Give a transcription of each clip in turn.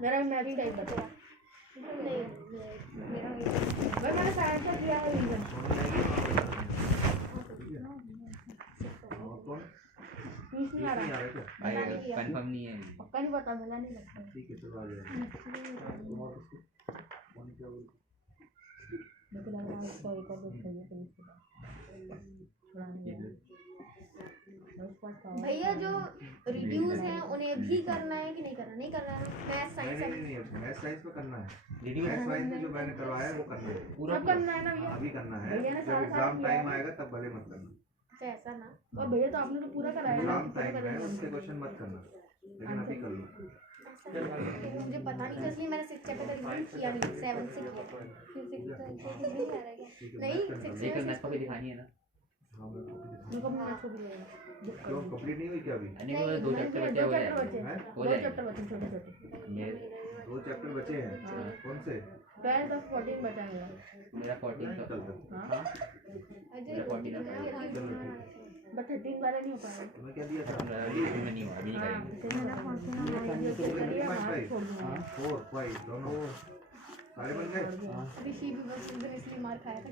मेरा math type बचा नहीं मेरा मैंने साइंस का किया है रीजन नहीं आ रहा है कंफर्म नहीं है पक्का नहीं पता मिला नहीं लगता ठीक है तो आ जाएगा मुझे लग रहा है इसको एक और चाहिए भैया जो रिड्यूस है उन्हें भी करना है कि नहीं करना नहीं करना है मैथ साइंस नहीं मैथ साइंस में करना है मैथ साइंस में जो मैंने करवाया है वो करना है पूरा करना है ना भैया अभी करना है जब एग्जाम टाइम आएगा तब भले मत करना ऐसा ना और भैया तो आपने तो पूरा कराया एग्जाम टाइम में उसके क्वेश्चन मत करना लेकिन अभी कर लो मुझे पता नहीं इसलिए मैंने 6 चैप्टर का रिवीजन किया नहीं 7 से किया फिर 6 नहीं आ रहा है नहीं 6 लेकिन मैथ को भी दिखानी है ना हां मेरे को मैथ को भी लेना क्यों कंप्लीट नहीं हुई क्या अभी नहीं वो 2 चैप्टर बचे हुए हैं हो जाए 2 चैप्टर बचे छोटे छोटे मेरे 2 चैप्टर बचे हैं कौन से 12 और 14 बचा है मेरा 14 कल तक हां मेरा 14 बट 13 वाला नहीं हो पाएगा तुम्हें क्या दिया था में नहीं हुआ अभी नहीं करेंगे 4 5 दोनों सारे बन गए अभी शी भी बस इसलिए मार खाया था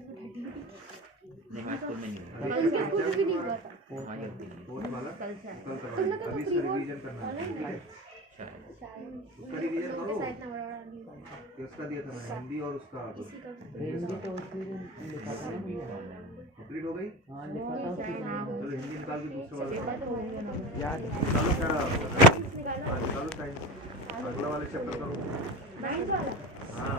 नहीं मैथ को में नहीं हुआ उनके स्कूल भी नहीं हुआ था फोर्थ वाला कल करवाएंगे अभी इसका रिवीजन करना है ठीक है उसका रिवीजन करो कि उसका दिया था मैं हिंदी और उसका हिंदी तो उसमें लिखा था ना कंप्लीट हो गई हाँ लिखा था चलो हिंदी निकाल के दूसरा वाला याद चलो साइंस अगला वाले चैप्टर करो 9 वाला हाँ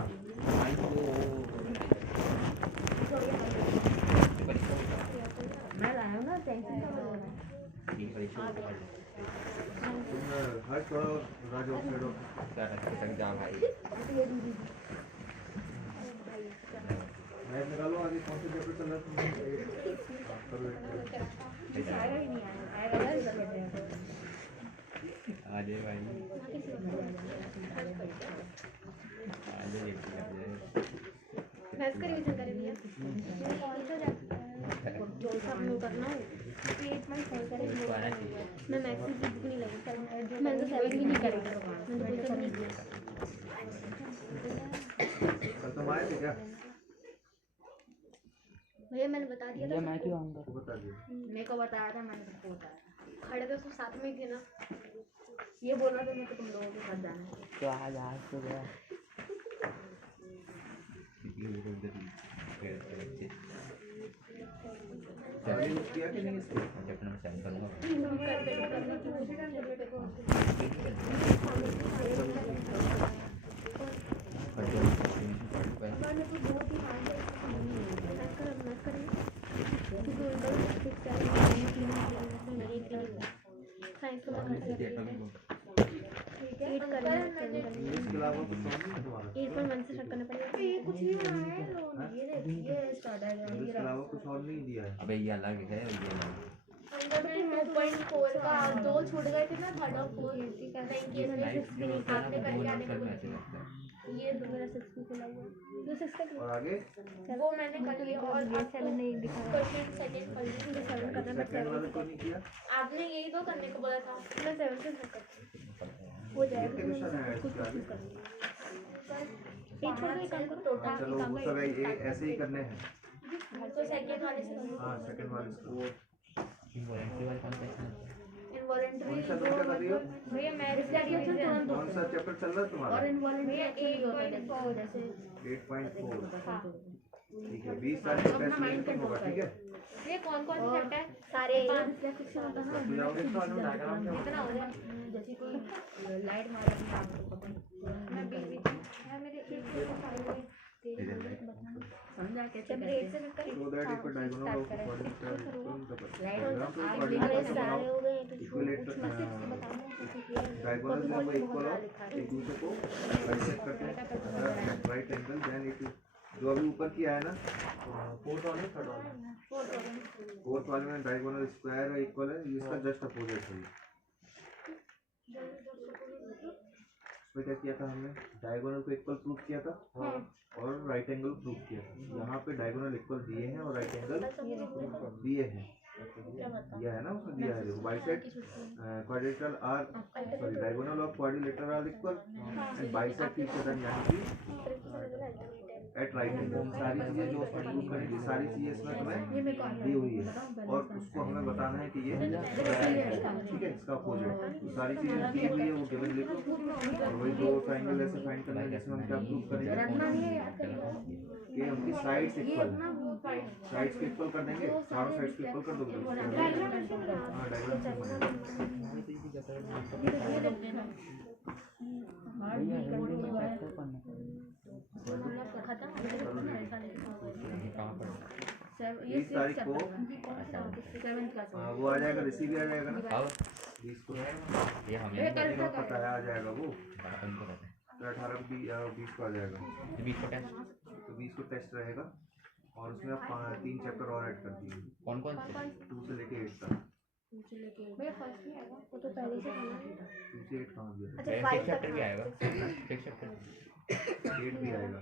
मैं लाया हूँ ना टेंशन का वाला हर थोड़ा राजो फेडो एग्जाम भाई मैथ निकालो आगे कौन से पेपर चल रहा है आएगा ही नहीं आएगा इधर बैठे हैं आ जाए भाई आ जाए मैथ्स का रिवीजन करें भैया जो सा हम लोग करना है 8.5 करें मैं मैथ्स की बुक नहीं लगी मैंने तो 7 भी नहीं करी मैंने तो नहीं किया कल तुम आए थे क्या भैया मैंने बता दिया था मैं क्यों आऊंगा बता दिया मेरे को बताया था मैंने सबको बताया खड़े तो सब साथ में ही थे ना ये बोल रहा था मैं तो तुम लोगों के साथ जाना है तो आज तो गया किया कि नहीं इसको चैप्टर नंबर 7 करूंगा इसके अलावा कुछ और नहीं है तुम्हारा से करना पड़ेगा ये कुछ नहीं बना है ये स्टार्ट है इसके अलावा कुछ कुछ और नहीं दिया है। अबे ये अलग है, ये अलग। अंदर में 2.4 का 2 छूट गए थे ना, 3rd और 4th नहीं किए थे, नाइट 6 भी नहीं होता है आपने ना, करके वो आने को नंबर में बोला ऐसे लगता है। ये तो मेरा 6 भी खुला हुआ है, जो 6 का और आगे वो मैंने कर लिया। और ये 7 नहीं दिखा क्वेश्चन सेकंड कर लिया, 7 करना मैं सेकंड वाले को नहीं किया। आपने यही तो करने को बोला था, मैं 7 से करती हो जाएगा। कितने क्वेश्चन है इसके आगे? एक छोड़ के काम करो टोटल चलो वो सब ये ऐसे ही करने हैं। तो सेकंड वाले से करो। हाँ सेकंड वाले से। इनवॉलेंट्री वाला कौन सा है? इनवॉलेंट्री कौन सा तुम क्या कर रही हो? भैया मैं रिजल्ट तुरंत कौन सा चैप्टर चल रहा है तुम्हारा? और इनवॉलेंट्री 8.4 जैसे 8.4 हाँ ठीक है। 20 तारीख को टेस्ट लेकर होगा, ठीक है? ये कौन कौन से चैप्टर है सारे 5 फिक्शन होता है ना, तो जाओगे तो आज डायग्राम क्या कितना हो गया जैसे कोई लाइट मारेगी आपको पता मैं बीच है मेरे एक समझा के जब रेट से फिर करें so that if a diagonal of a quadrilateral diagram to a अरे quadrilateral सारे हो गए तो equilateral diagonal जो वो equal हो एक दूसरे को bisect करते हैं right angle then it जो अभी ऊपर किया है ना फोर्थ वाले थर्ड वाले फोर्थ वाले में diagonal square इक्वल है, इसका जस्ट अपोजिट है। इसमें क्या किया था हमने? डायगोनल को इक्वल प्रूव किया था और राइट एंगल प्रूव किया था। यहाँ पे डायगोनल इक्वल दिए हैं और राइट एंगल दिए हैं, दिया है ना उसमें, दिया है देखो bisect quadrilateral are sorry diagonal of quadrilateral are equal and bisect each other, यानी कि एट राइट एंगल। सारी चीजें जो उसमें प्रूव करेंगी सारी चीजें इसमें तुम्हें दी हुई है और उसको हमें बताना है कि ये ठीक है इसका अपोजिट। तो सारी चीजें दी हुई है वो गिवन लिखो और वही दो ट्रायंगल ऐसे फाइंड करना है जिसमें हम क्या प्रूव करेंगे कि उनकी साइड्स इक्वल है। साइड्स को इक्वल कर देंगे, चारों साइड्स को इक्वल कर दोगे। हाँ कहाँ पर? 20 तारीख को वो आ जाएगा, रिसीव आ जाएगा ना अब 20 को, ये हमें पता है आ जाएगा वो उनको पता है। 18 को 20 को आ जाएगा। तो 20 को टेस्ट तो 20 को टेस्ट रहेगा और उसमें आप 3 चैप्टर और ऐड कर दिए, कौन कौन से? 2 से लेके 8 तक। भैया फर्स्ट नहीं आएगा वो तो पहले से करना है। 2 से 8 कहाँ दिया? अच्छा 6 5 चैप्टर भी आएगा, 6 चैप्टर 8 भी आएगा।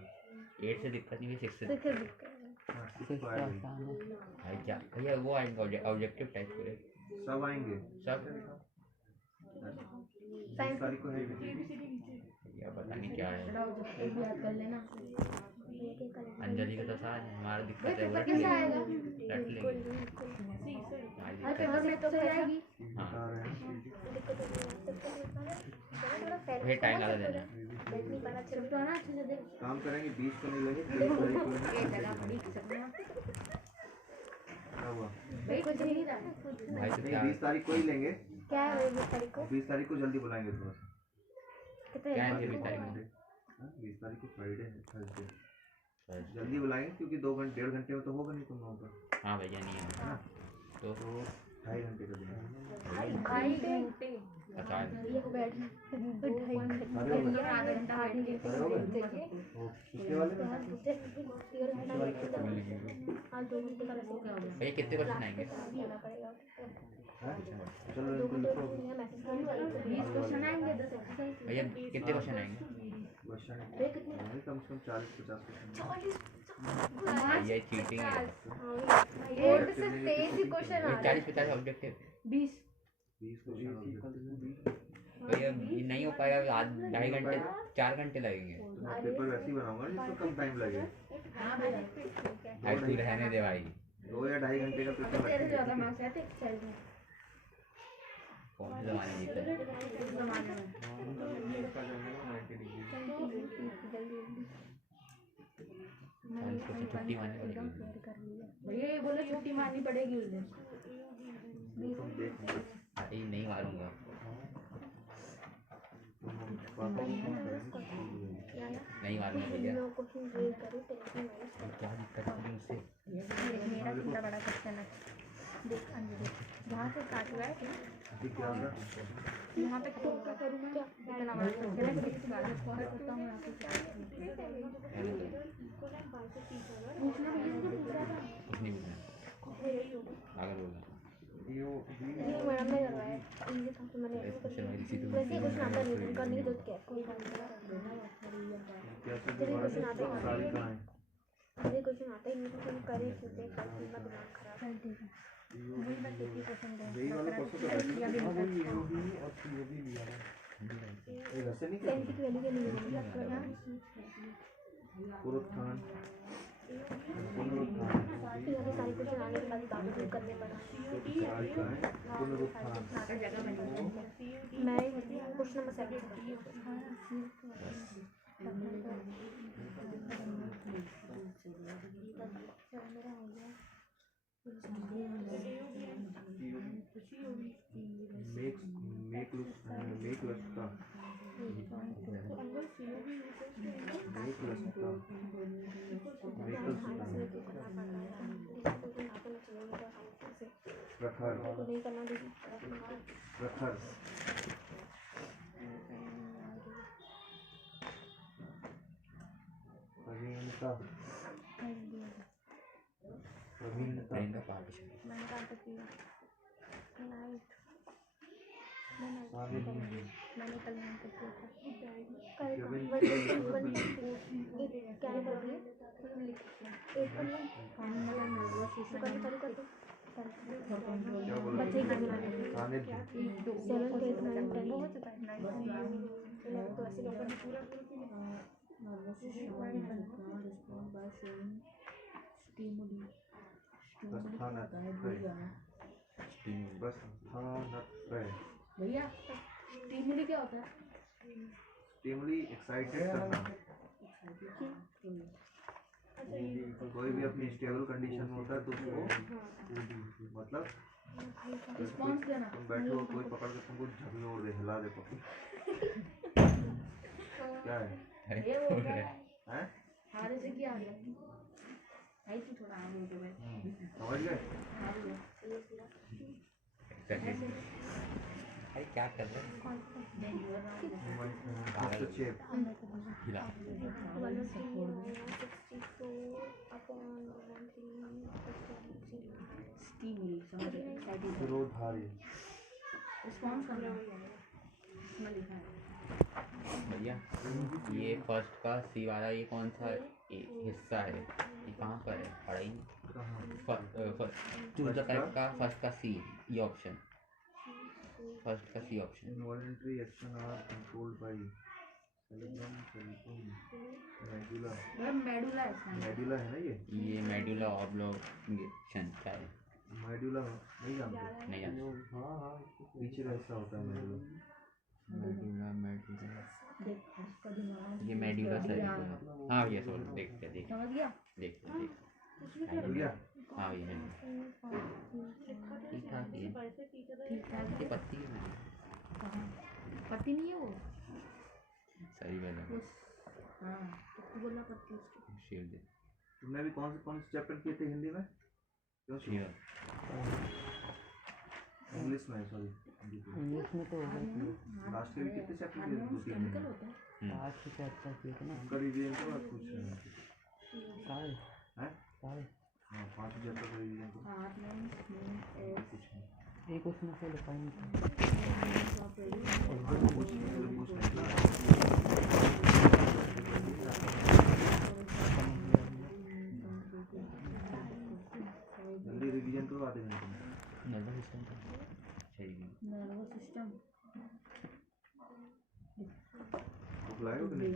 8 से दिक्कत नहीं है, 6 से फिर दिक्कत है। हाँ 6 तो आएगा ही। भाई क्या भैया वो आएंगे ऑब्जेक्टिव टाइप के सब आएंगे। सब 20 तारीख को है या पता नहीं क्या है। एक भी याद कर लेना। अंजलि का तो साथ है, हमारा दिक्कत है वो पेपर रट कैसा आएगा? लेंगे, रट लेंगे। हमारी हर दिक्कत पेपर में तो सही आएगी। हाँ बता रहे हैं। भैया टाइम ज़्यादा देना है। सिर्फ तो आना अच्छे से देख काम करेंगे 20 को नहीं लेंगे, 23 तारीख को लेंगे। क्या हुआ? भाई कुछ नहीं रहा भाई तो नहीं क्या 20 तारीख को ही लेंगे। क्या है 20 तारीख को 20 तारीख को जल्दी बुलाएंगे थोड़ा सा। कितने क्या है 20 तारीख में? 20 तारीख को फ्राइडे है, थर्सडे जल्दी बुलाएंगे क्योंकि 2 घंटे 1.5 घंटे में तो होगा नहीं तुम लोगों का। हाँ भैया नहीं है तो 2.5 घंटे का दिन है। 2.5 घंटे अच्छा ये को बैठ 2.5 घंटे अरे हो गए? आधा घंटा बैठेंगे अरे हो गए? ओ, पिछले वाले में? हाँ 2 घंटे का लगेगा भैया कितने क्वेश्चन आएंगे? लेना पड़ेगा हाँ? चलो इनको लिखो। 20 क्वेश्चन आएंगे 10 एक्सरसाइज भैया कितने क्वेश्चन आएंगे? क्वेश्चन नहीं कम से कम 40-50 क्वेश्चन। ये चीटिंग है। बोर्ड से 23 ही क्वेश्चन आ रहे 40-50 ऑब्जेक्टिव 20 क्वेश्चन भैया ये नहीं हो पाएगा, 2.5 घंटे 4 घंटे लगेंगे। पेपर वैसे ही बनाऊंगा जिसमें कम टाइम लगे। भाई तू रहने दे भाई, 2 या 2.5 घंटे का पेपर तेरे से रखेंगे। ज्यादा मार्क्स आते एक्सरसाइज में कौन से जमाने जीते हैं? जमाने में इसको तो छुट्टी मारनी पड़ेगी। भैया ये बोले छुट्टी मारनी पड़ेगी उस दिन तुम देख लो। भाई नहीं मारूंगा। पापा को फोन करेंगे। नहीं मारूंगा भैया। क्या दिक्कत है मुझसे? मेरा कितना बड़ा क्वेश्चन है देख अंजलि यहाँ से स्टार्ट हुआ है ठीक है होगा? यहाँ पे क्या करूँगा इतना बड़ा क्वेश्चन है कि किसी बात में कॉल करता हूँ यहाँ पे पूछना भी कुछ नहीं पूछना। पागल हो गया। ये मैडम ने करवाया इजी था तो मैंने ऐसे कर लिया। वैसे कुछ आता नहीं है करने की जरूरत क्या है, कोई काम कैसे तेरे दोबारा क्वेश्चन आते हैं सारी कहाँ है? मुझे कुछ आता ही नहीं तो तुम कर ही सकते कल मेरा दिमाग खराब है। ठीक है वही बस एक ही क्वेश्चन यही वाला परसों तो बैठे या भी हाँ वही योगी और योगी लिया है। ये वैसे नहीं सेंट की वैल्यू के लिए पुरुत्थान फिर अगर सारे क्वेश्चन आने के बाद बाकी फिर करने पड़ा सारी कहाँ है? पुनरुत्थान मैं क्वेश्चन नंबर 7 make लस्ता प्रखर नहीं करना दीदी प्रखर प्रवीणता प्रवीणता ब्रेन का पार्टीशन मैंने कहा था कि नाइट मैंने कल नाम कर दिया था कल क्या कर रही है 8 चालू कर दो बच्चे क्या बनाने 7 8 9 10 हो चुका है 9 तो ऐसे लोगों ने पूरा भैया स्टिमुली क्या होता है स्टिमुली एक्साइटेड करना कोई भी अपनी स्टेबल कंडीशन में होता है तो उसको मतलब रिस्पॉन्स देना तुम बैठो कोई पकड़ के तुमको झकझोर दे हिला दे पकड़ क्या है ये वो होता है हैं हारे से क्या आ गया भाई तू थोड़ा आगे हो गया समझ गए अरे क्या कर रहे हैं हस्तक्षेप हिला विरोधारी रिस्पॉन्स करना इसमें लिखा है भैया ये फर्स्ट का सी वाला ये कौन सा हिस्सा है, ये कहाँ पर है पढ़ाई चूज द टाइप का फर्स्ट का सी ये ऑप्शन फर्स्ट का सी option involuntary action are controlled by medulla medulla है इसमें मेडुला है ना ये मेडुला ऑब्लिगेशन क्या है मेडुला नहीं जानते नहीं जानते हाँ हाँ पीछे का हिस्सा होता है मेडुला मेडुला ये मेडुला सर हाँ भैया सॉरी देखते समझ गया देखते हो गया हाँ भैया ठीक ठाक ये ये पत्ती है पति नहीं है वो सही बोला हाँ तो बोलना पति उसको शेर दे तुमने भी कौन से चैप्टर किए थे हिंदी में क्यों शेर इंग्लिश में सॉरी इंग्लिश में तो हो गया लास्ट के भी कितने चैप्टर किए दो तीन केमिकल होता है आज के चैप्टर किए थे ना उनका रिवीजन तो आप पूछ रहे हैं सारे हैं सारे हाँ 5 चैप्टर का रिवीजन तो हाथ में कुछ नहीं एक उसमें से लिखा ही नहीं था कुछ नहीं ना जल्दी रिवीजन करो आधे घंटे में नर्वस सिस्टम का सही है नर्वस सिस्टम भूख लाए हो कि नहीं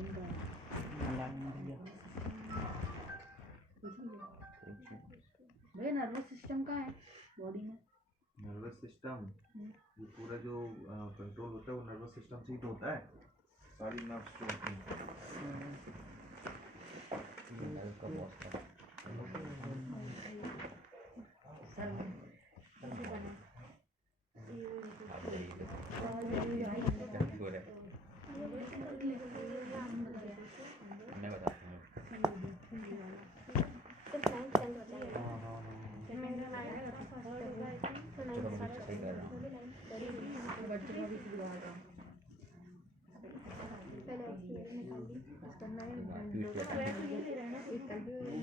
भैया नर्वस सिस्टम का है बॉडी में नर्वस सिस्टम ये पूरा जो कंट्रोल होता है वो नर्वस सिस्टम से ही तो होता है सारी नर्व्स जो होती हैं मैं बताता हूँ सही कर रहा हूँ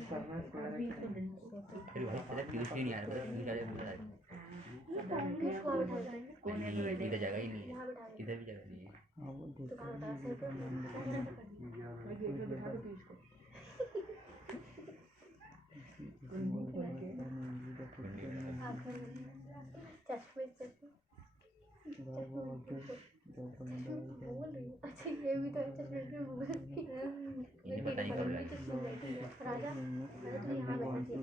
करना अरे भाई तेरा पीयूष नहीं आ रहा मतलब नहीं जाएगा मुझे इधर जगह ही नहीं है इधर भी जगह नहीं है हाँ वो तो कहाँ बता चश्मे अच्छा ये भी तो चश्मे पे गूगल इन्हें पता नहीं कब लगा राजा मैंने तो यहाँ बैठा थी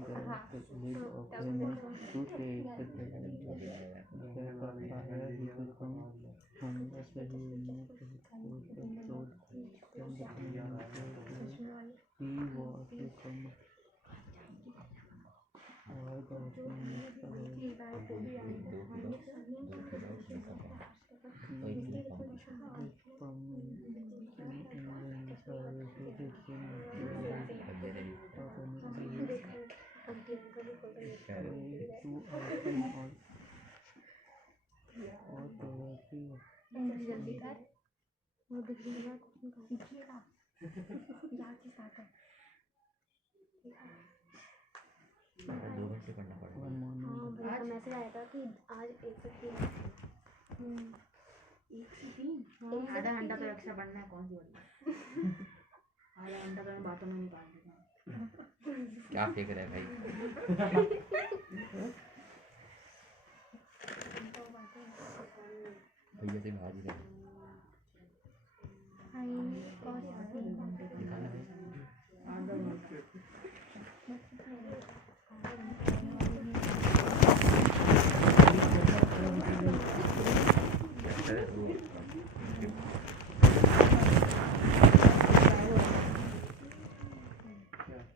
हाँ जल्दी कर वो दिखेगा दिखेगा याद से साथ है 2 घंटे पढ़ना पड़ेगा हाँ भैया का मैसेज आया था कि आज 1 से 3 1 से 3 आधा घंटा तो एक्स्ट्रा पढ़ना है कौन सी वाली आधा घंटा तो मैं बातों में निकाल देता क्या फेंक रहा है भाई भैया से भाग ही रहे दिखाना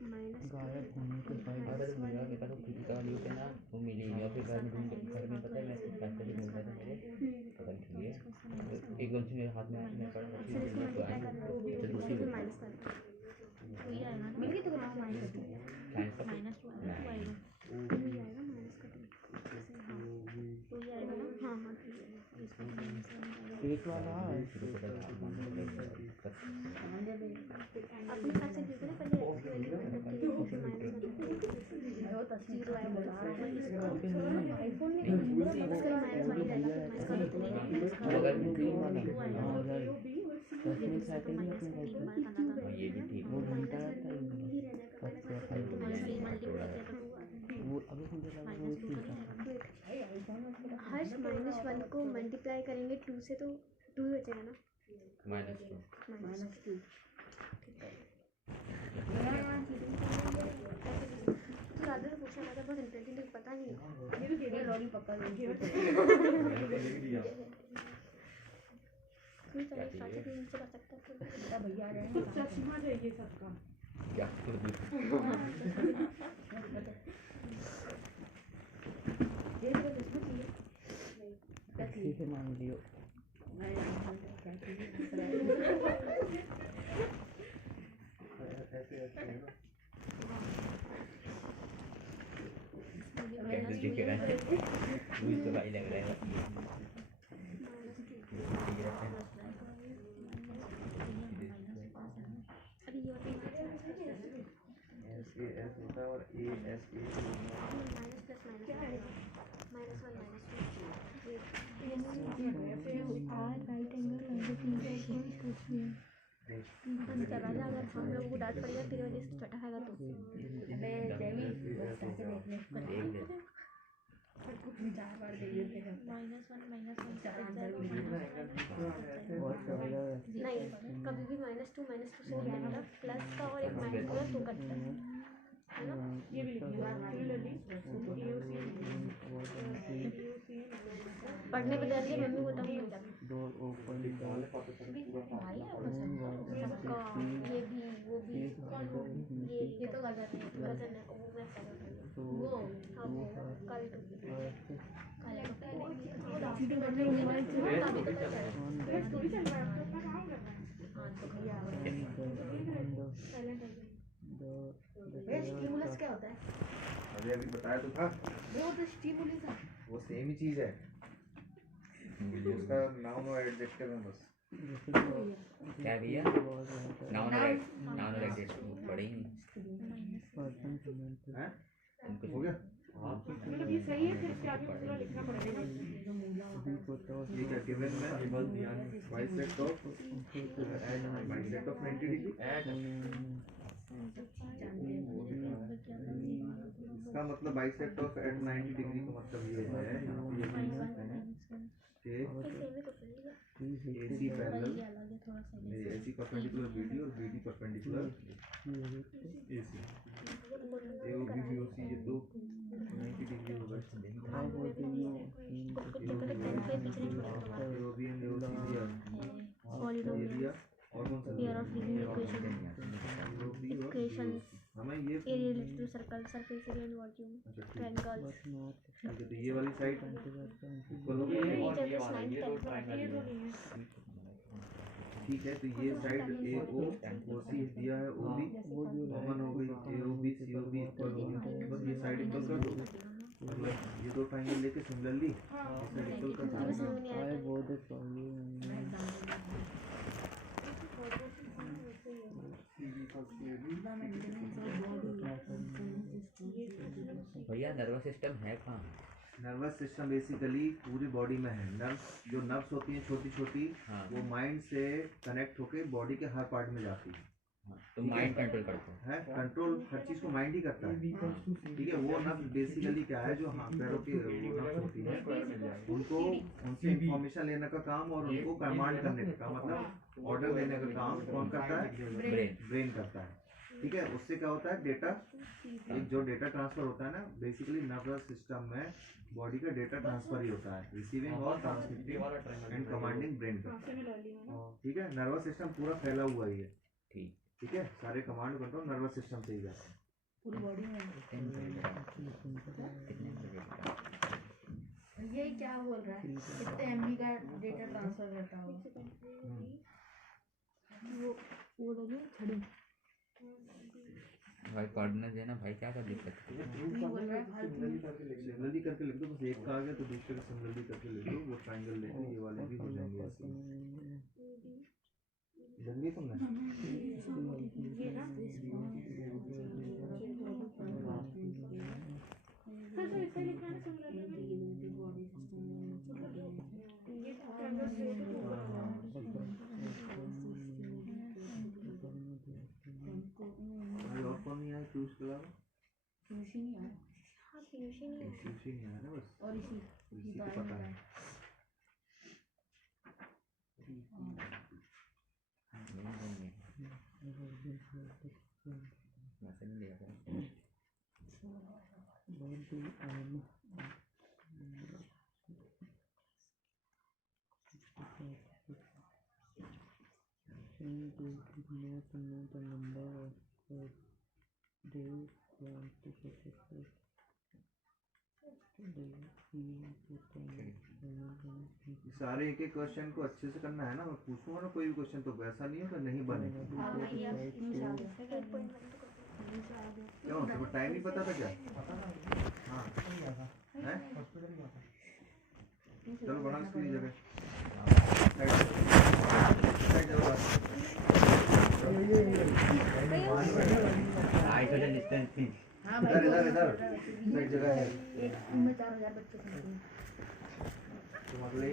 भाई गायब होने के बाद अगर मेरा बेटा तो फिजिकल वाली होते ना वो मिली नहीं और फिर घर में पता है मैं पैसे भी मिल रहा था मेरे पता नहीं लिए एकदम से मेरे हाथ में मैं पड़ा तो दूसरी मिल गई तो माइनस साइंस का माइनस हाँ हाँ एक वाला अपने पास से देखो ना पहले आईफोन में ये भी ठीक वो घंटा रहता है वो अभी मुझे लगा वो ठीक है हर्ष -1 को मल्टीप्लाई करेंगे 2 से तो 2 ही बचेगा ना -2 तो दादा से पूछा था बहुत इंटेलिजेंट पता नहीं ये लॉरी पकड़ कोई तो स्टार्टिंग से नीचे कर सकता है मेरा भैया आ जाएंगे चश्मा चाहिए सबका क्या ये तो चश्मा चाहिए ठीक है मान लियो मैं कैसे दिख रहा है मुझे तो भाई लग रहा है एस होता है और ए एस ए राजा अगर हम लोग को डांट पड़ेगा तेरे वजह से चटा खाएगा तो नहीं कभी भी -2 से नहीं आएगा प्लस का और एक माइनस का तो करता है ना ये भी पढ़ने को जाएंगे मम्मी को तब डोर ओपन सबका ये भी वो भी ये तो गजन है वो मैं वो हाँ वो कल स्टिमुलस क्या होता है अभी अभी बताया तो था वो तो स्टिमुलस है वो सेम ही चीज है उसका नाउन और एडजेक्टिव है बस क्या भैया नाउन राइट पढ़ेंगे हैं उनको हो गया मतलब ये सही है, फिर इसके आगे पूरा लिखना पड़ेगा। ये क्या गिवन में bisect of bisect of 90 degree इसका मतलब बाइसेक्ट ऑफ एट 90 डिग्री का मतलब ये है यहाँ पे ये लिख सकते हैं कि AC parallel AC perpendicular BD और BD perpendicular AC AOB BOC ये दो 90 डिग्री होगा AOB एंड AOC दिया ये दिया और कौन सा पेयर ऑफ लीविंग AOB और इक्वेशंस हमें ये area related to circle surface area and volume अच्छा ठीक ट्रायंगल्स है तो ये वाली साइड इक्वल हो गई है ठीक है तो ये साइड AOC दिया है OB कॉमन हो गई AOB COB इक्वल हो गई बस ये साइड इक्वल कर दो मतलब ये दो ट्रायंगल लेके सिमिलरली इस साइड इक्वल कर दो भैया नर्वस सिस्टम है कहाँ नर्वस सिस्टम बेसिकली पूरी बॉडी में है नर्व्स जो नर्व्स होती हैं छोटी छोटी हाँ। वो माइंड से कनेक्ट होके बॉडी के हर पार्ट में जाती है तो माइंड कंट्रोल करते हैं कंट्रोल हर चीज को माइंड ही करता है ठीक है वो नर्व बेसिकली क्या है जो हाँ पैरों की नर्व्स होती है उनको उनसे इंफॉर्मेशन लेने का काम और उनको कमांड करने का काम मतलब ऑर्डर देने का काम कौन करता है ब्रेन करता है ठीक है उससे क्या होता है डेटा एक जो डेटा ट्रांसफर होता है ना बेसिकली नर्वस सिस्टम में बॉडी का डेटा ट्रांसफर ही होता है रिसीविंग और ट्रांसमिटिंग एंड कमांडिंग ब्रेन का ठीक है नर्वस सिस्टम पूरा फैला हुआ ही है ठीक है सारे कमांड कंट्रोल नर्वस सिस्टम से ही जाते हैं पूरी बॉडी में यही क्या बोल रहा है कितने MB का डेटा ट्रांसफर करता होगा वो लगी छड़ी भाई कोऑर्डिनेट देना भाई क्या कर दिक्कत है सिमिलरली करके लिख दो बस एक का आ गया तो दूसरे का सिमिलरली करके लिख दो वो ट्रायंगल लेके ये वाले भी हो जाएंगे ऐसे जल्दी तुमने और कौन नहीं आया पीयूष के अलावा पीयूष नहीं आया पीयूष ही नहीं आया ना बस और इसी को पता है सारे एक एक क्वेश्चन को अच्छे से करना है ना मैं पूछूंगा ना कोई भी क्वेश्चन तो वैसा नहीं होगा नहीं बनेगा क्यों तुम्हें टाइम ही पता था क्या हाँ है चलो बना इसकी जगह इधर इधर इधर सही जगह है एक में 4000 बच्चे तो मतलब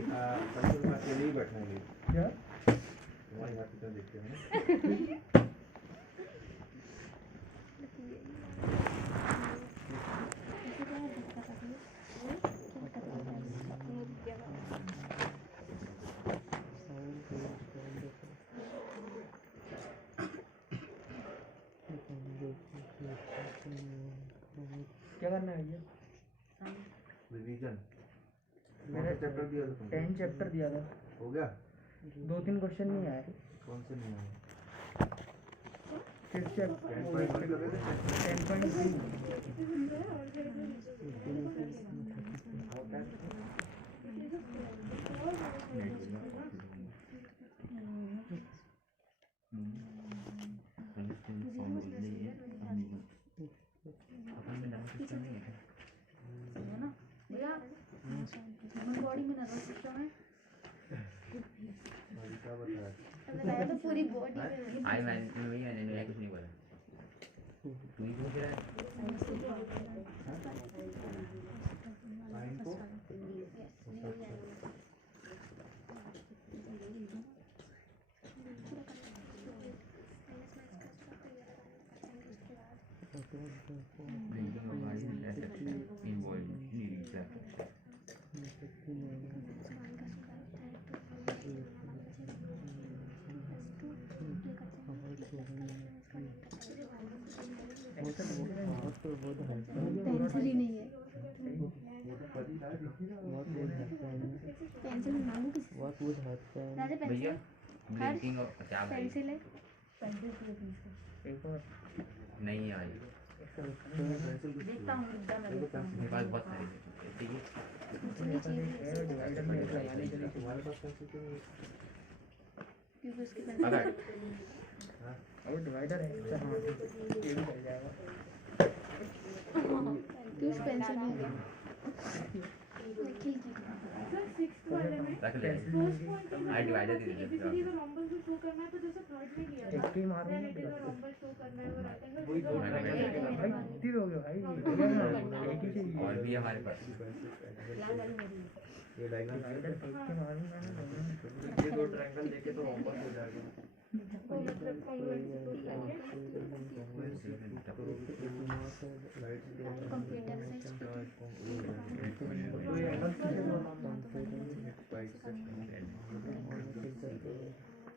कल में अकेले ही बैठना है क्या तुम्हारे यहाँ पे देखते हैं क्या करना है भैया रिवीजन मैंने चैप्टर दिया था तुमको 10 चैप्टर दिया था हो गया 2-3 क्वेश्चन नहीं आए कौन से नहीं आए फिर चैप्टर 10.3 बॉडी में नर्वस सिस्टम है था। बताया तो पूरी बॉडी में आई मैंने भैया मैंने कुछ नहीं बोला तू ही पूछ रहा है साइन को blinking of margin asset involve need track pencil ही नहीं है पेंसिल मांगू किसी राजा भैया पेंसिल ब्लिंकिंग ऑफ क्या भाई पेंसिल है नहीं है भाई देखता हूँ एकदम मैं देखता हूँ मेरे पास बहुत सारी है ठीक है तुम्हारे पास पेंसिल क्यों नहीं है? क्योंकि उसकी पेंसिल अगर और डिवाइडर है अच्छा हाँ ये भी चल जाएगा क्यों पेंसिल नहीं है ठीक है सर 6th वाले में रख ले first point I divider they basically तो रॉम्बस को शो करना है तो जैसे थर्ड में किया था एक ही मारो then it is a rhombus show करना है और रेक्टेंगल वही दो भाई कितनी हो गए भाई एक ही चीज और भी हमारे पास ये डायग्राम डिवाइडर एक ही मारूंगा ना ये दो ट्रायंगल देके तो रोम्बस हो जाएगा। तो मतलब कॉन्ग्रुएंसी टू करके कंप्यूटर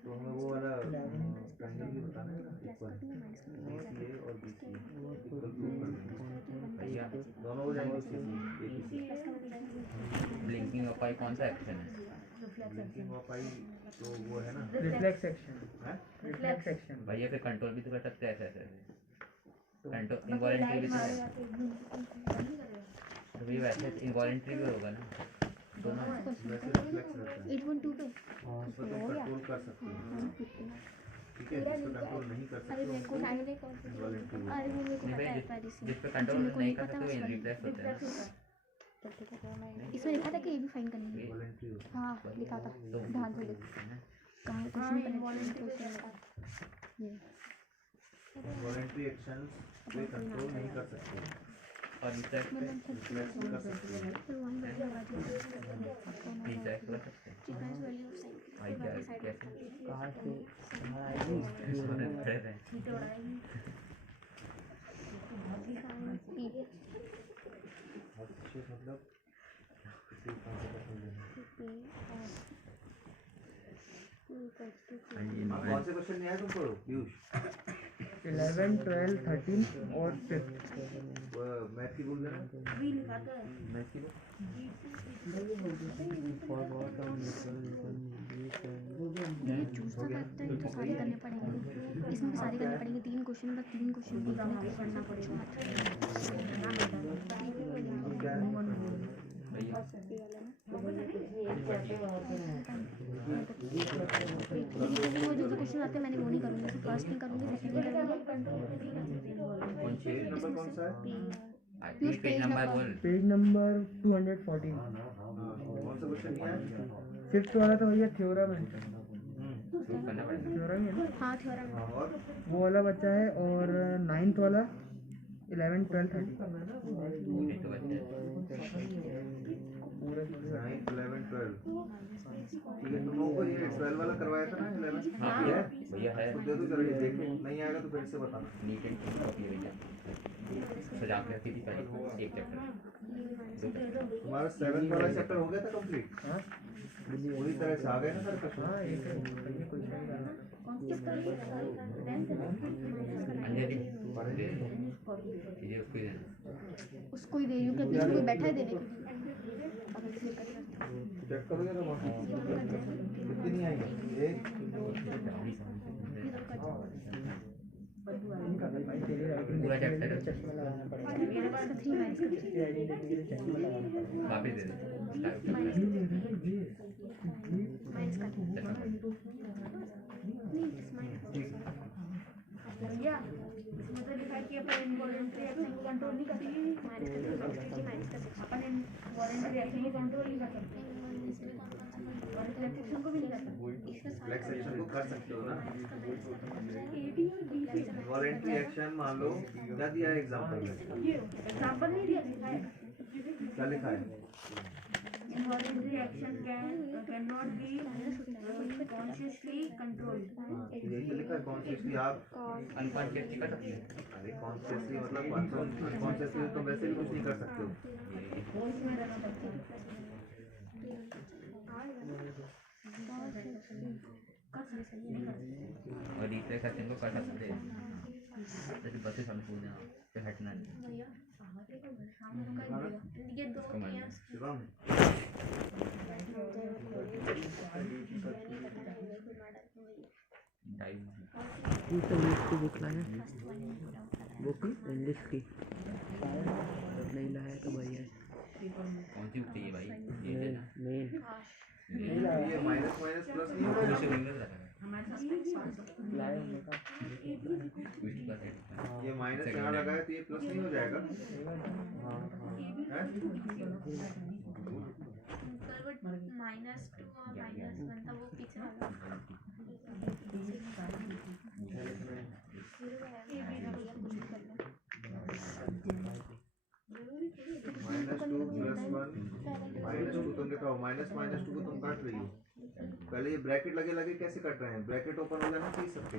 तो हमें वो वाला ट्रायंगल भी बताना है ना इक्वल BCA और BCA इक्वल प्रूव कर देंगे भैया दोनों हो जाएंगे ABC ब्लिंकिंग ऑफ आई कौन सा एक्शन है ब्लिंकिंग ऑफ आई तो वो है ना रिफ्लेक्स सेक्शन है रिफ्लेक्स सेक्शन भैया फिर कंट्रोल भी तो कर सकते हैं ऐसे कंट्रोल इनवॉलंटरी भी तो है तो भैया वैसे इनवॉलंटरी भी होगा ना दोनों वैसे रिफ्लेक्स रहता है 8.2 पे उसको तुम कंट्रोल कर सकते हो ठीक है जिसको कंट्रोल नहीं कर अरे सकते मेरे को टाइम नहीं कौन इनवॉलंटरी अरे वो मेरे को नहीं पता है भाई पहले से जिस पे कंट्रोल नहीं कर सकते वो रिफ्लेक्स होता है इसमें लिखा था कि ये भी फाइन करनी है इनवॉलंटरी हाँ लिखा था ध्यान से देख कहाँ क्वेश्चन पर ये इनवॉलंटरी एक्शंस पे कंट्रोल नहीं कर सकते और रिफ्लेक्स पे रिफ्लेक्स कर सकते हैं रिफ्लेक्स कर सकते हैं भाई क्या कैसे कहाँ से हमारा खड़े रहे मतलब किसी कौन से क्वेश्चन नहीं आया तुम पढ़ो पीयूष 11 12 13 और 5th मैथ की बोल देना भी लिखा तो है मैथ की बोल ये चूज़ा करता है तो सारे करने पड़ेंगे इसमें सारे करने पड़ेंगे 3 क्वेश्चन बस 3 क्वेश्चन भी करना पड़ेगा क्या है भैया वो जो क्वेश्चन आते हैं मैंने वो नहीं करूँगी सिर्फ फर्स्ट नहीं करूँगी सेकंड नहीं करूँगी कौन सी पेज नंबर कौन सा है पेज नंबर बोल पेज नंबर 214 कौन सा क्वेश्चन नहीं आया 5th वाला तो भैया थ्योरम है प्रूव करना पड़ेगा थ्योरम है ना हाँ थ्योरम और वो वाला बच्चा है और 9th वाला 11 12 13 ये तो बच्चे पूरा 9 11 12 ठीक है तुम लोगों को ये 12 वाला करवाया था ना 11 हाँ ये है भैया है तो दे दो जरा ये देखो नहीं आएगा तो फिर से बताना नीट एंड क्लीन कॉपी है भैया सजा के रखी थी पहले एक चैप्टर तुम्हारा 7 वाला चैप्टर हो गया था कंप्लीट हाँ पूरी तरह से आ गए ना सारे क्वेश्चन हाँ एक है भैया कोई नहीं रहा अंजलि ये उसको ही देना उसको ही दे रही हूँ क्योंकि उसको कोई बैठा है देने के लिए अगर clear कर सकते हो। चेक करोगे ना वहाँ कितनी नहीं आएगी एक भाई तेरी राइटिंग पूरा चैप्टर चश्मा लगाना पड़ेगा इसका 3 माइनस का 3 राइटिंग देखने के लिए चश्मा लगाना पड़ेगा वापस दे दे माइनस का 3 नहीं माइनस भैया इसमें तो लिखा है कि अपन इनवॉलंटरी एक्शन को कंट्रोल नहीं कर सकते माइनस का 6 अपन इनवॉलंटरी एक्शन को कंट्रोल नहीं कर सकते फ्लेक्स सेक्शन को भी नहीं करता। फ्लेक्स सेक्शन को कर सकते हो ना। वॉलेंट्री एक्शन मान लो क्या दिया है एग्जांपल में, एग्जांपल नहीं दिया, क्या लिखा है? involuntary action cannot be consciously controlled। यही तो लिखा है कॉन्शियसली आप अनकॉन्शियसली कर सकते हैं। अरे कॉन्शियसली मतलब अनकॉन्शियसली तो वैसे भी कुछ नहीं कर सकते हो। और रिफ्लेक्स एक्शन को कर सकते हैं, जैसे बसेस हम कूदना पे हटना नहीं। ये दो किया शिवम डाइव बुक लाया, बुक इंग्लिश की नहीं लाया तो बढ़िया है। कौन सी बुक चाहिए भाई? ये लेना। मेन ये माइनस माइनस प्लस नहीं होगा। दूसरे विंडोज रखा है। लाया हमने का उसके बाद है। ये माइनस यहाँ लगा है तो ये प्लस नहीं हो जाएगा? हैं? -2 और -1 था वो पीछे वाला। -2 + 1 -2 तुम लिखा हो, माइनस माइनस 2 को तुम काट रही हो। पहले ये ब्रैकेट लगे लगे कैसे कट रहे हैं? ब्रैकेट ओपन हो जाना चाहिए सबके।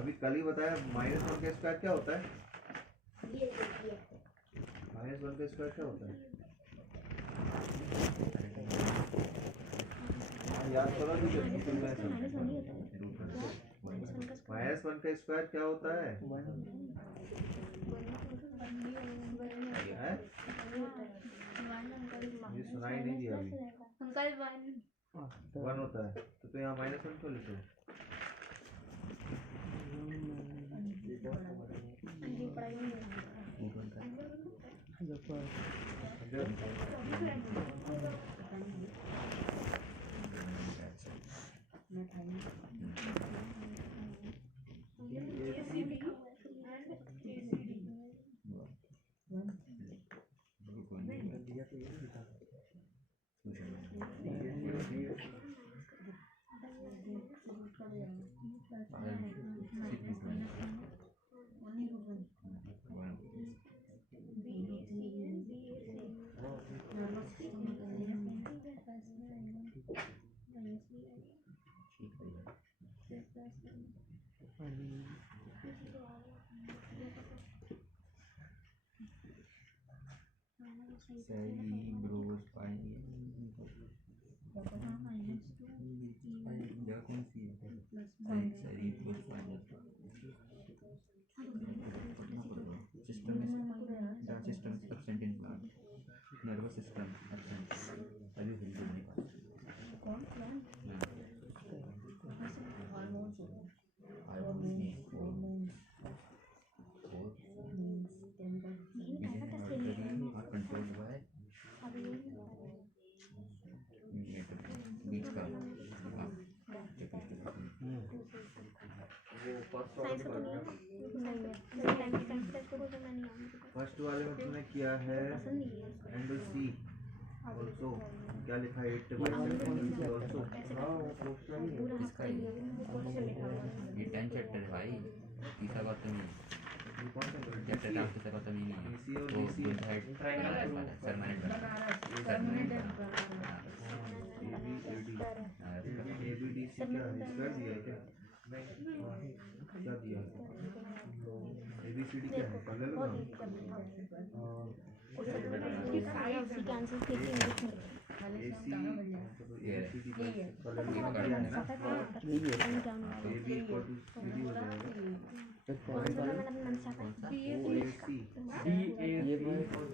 अभी कल ही बताया -1 का स्क्वायर क्या होता है? -1 का स्क्वायर क्या होता है? याद करो कि -1 का स्क्वायर क्या होता है? हैं? मुझे सुनाई नहीं दिया अभी। अंकल 1 होता है तो यहाँ -1 क्यों लिखे? जगह कौन सी है? System system absent in plant, nervous system absent, अभी बिल्कुल नहीं कंट्रोल्ड बाय बीच का फर्स्ट वाले में तुमने किया है एंड सी ऑल्सो क्या लिखा है? 8/7 ऑल्सो। इसका ये 10 चैप्टर है भाई, तीसरा बात तो नहीं है। ये कौन सा चैप्टर नाम तीसरा बात तो नहीं है। AC और वो DC हेड सरमानेंट ABDC क्या है? स्क्वायर दिया है क्या? क्या दिया है? ABCD क्या है? पढ़ लो ना।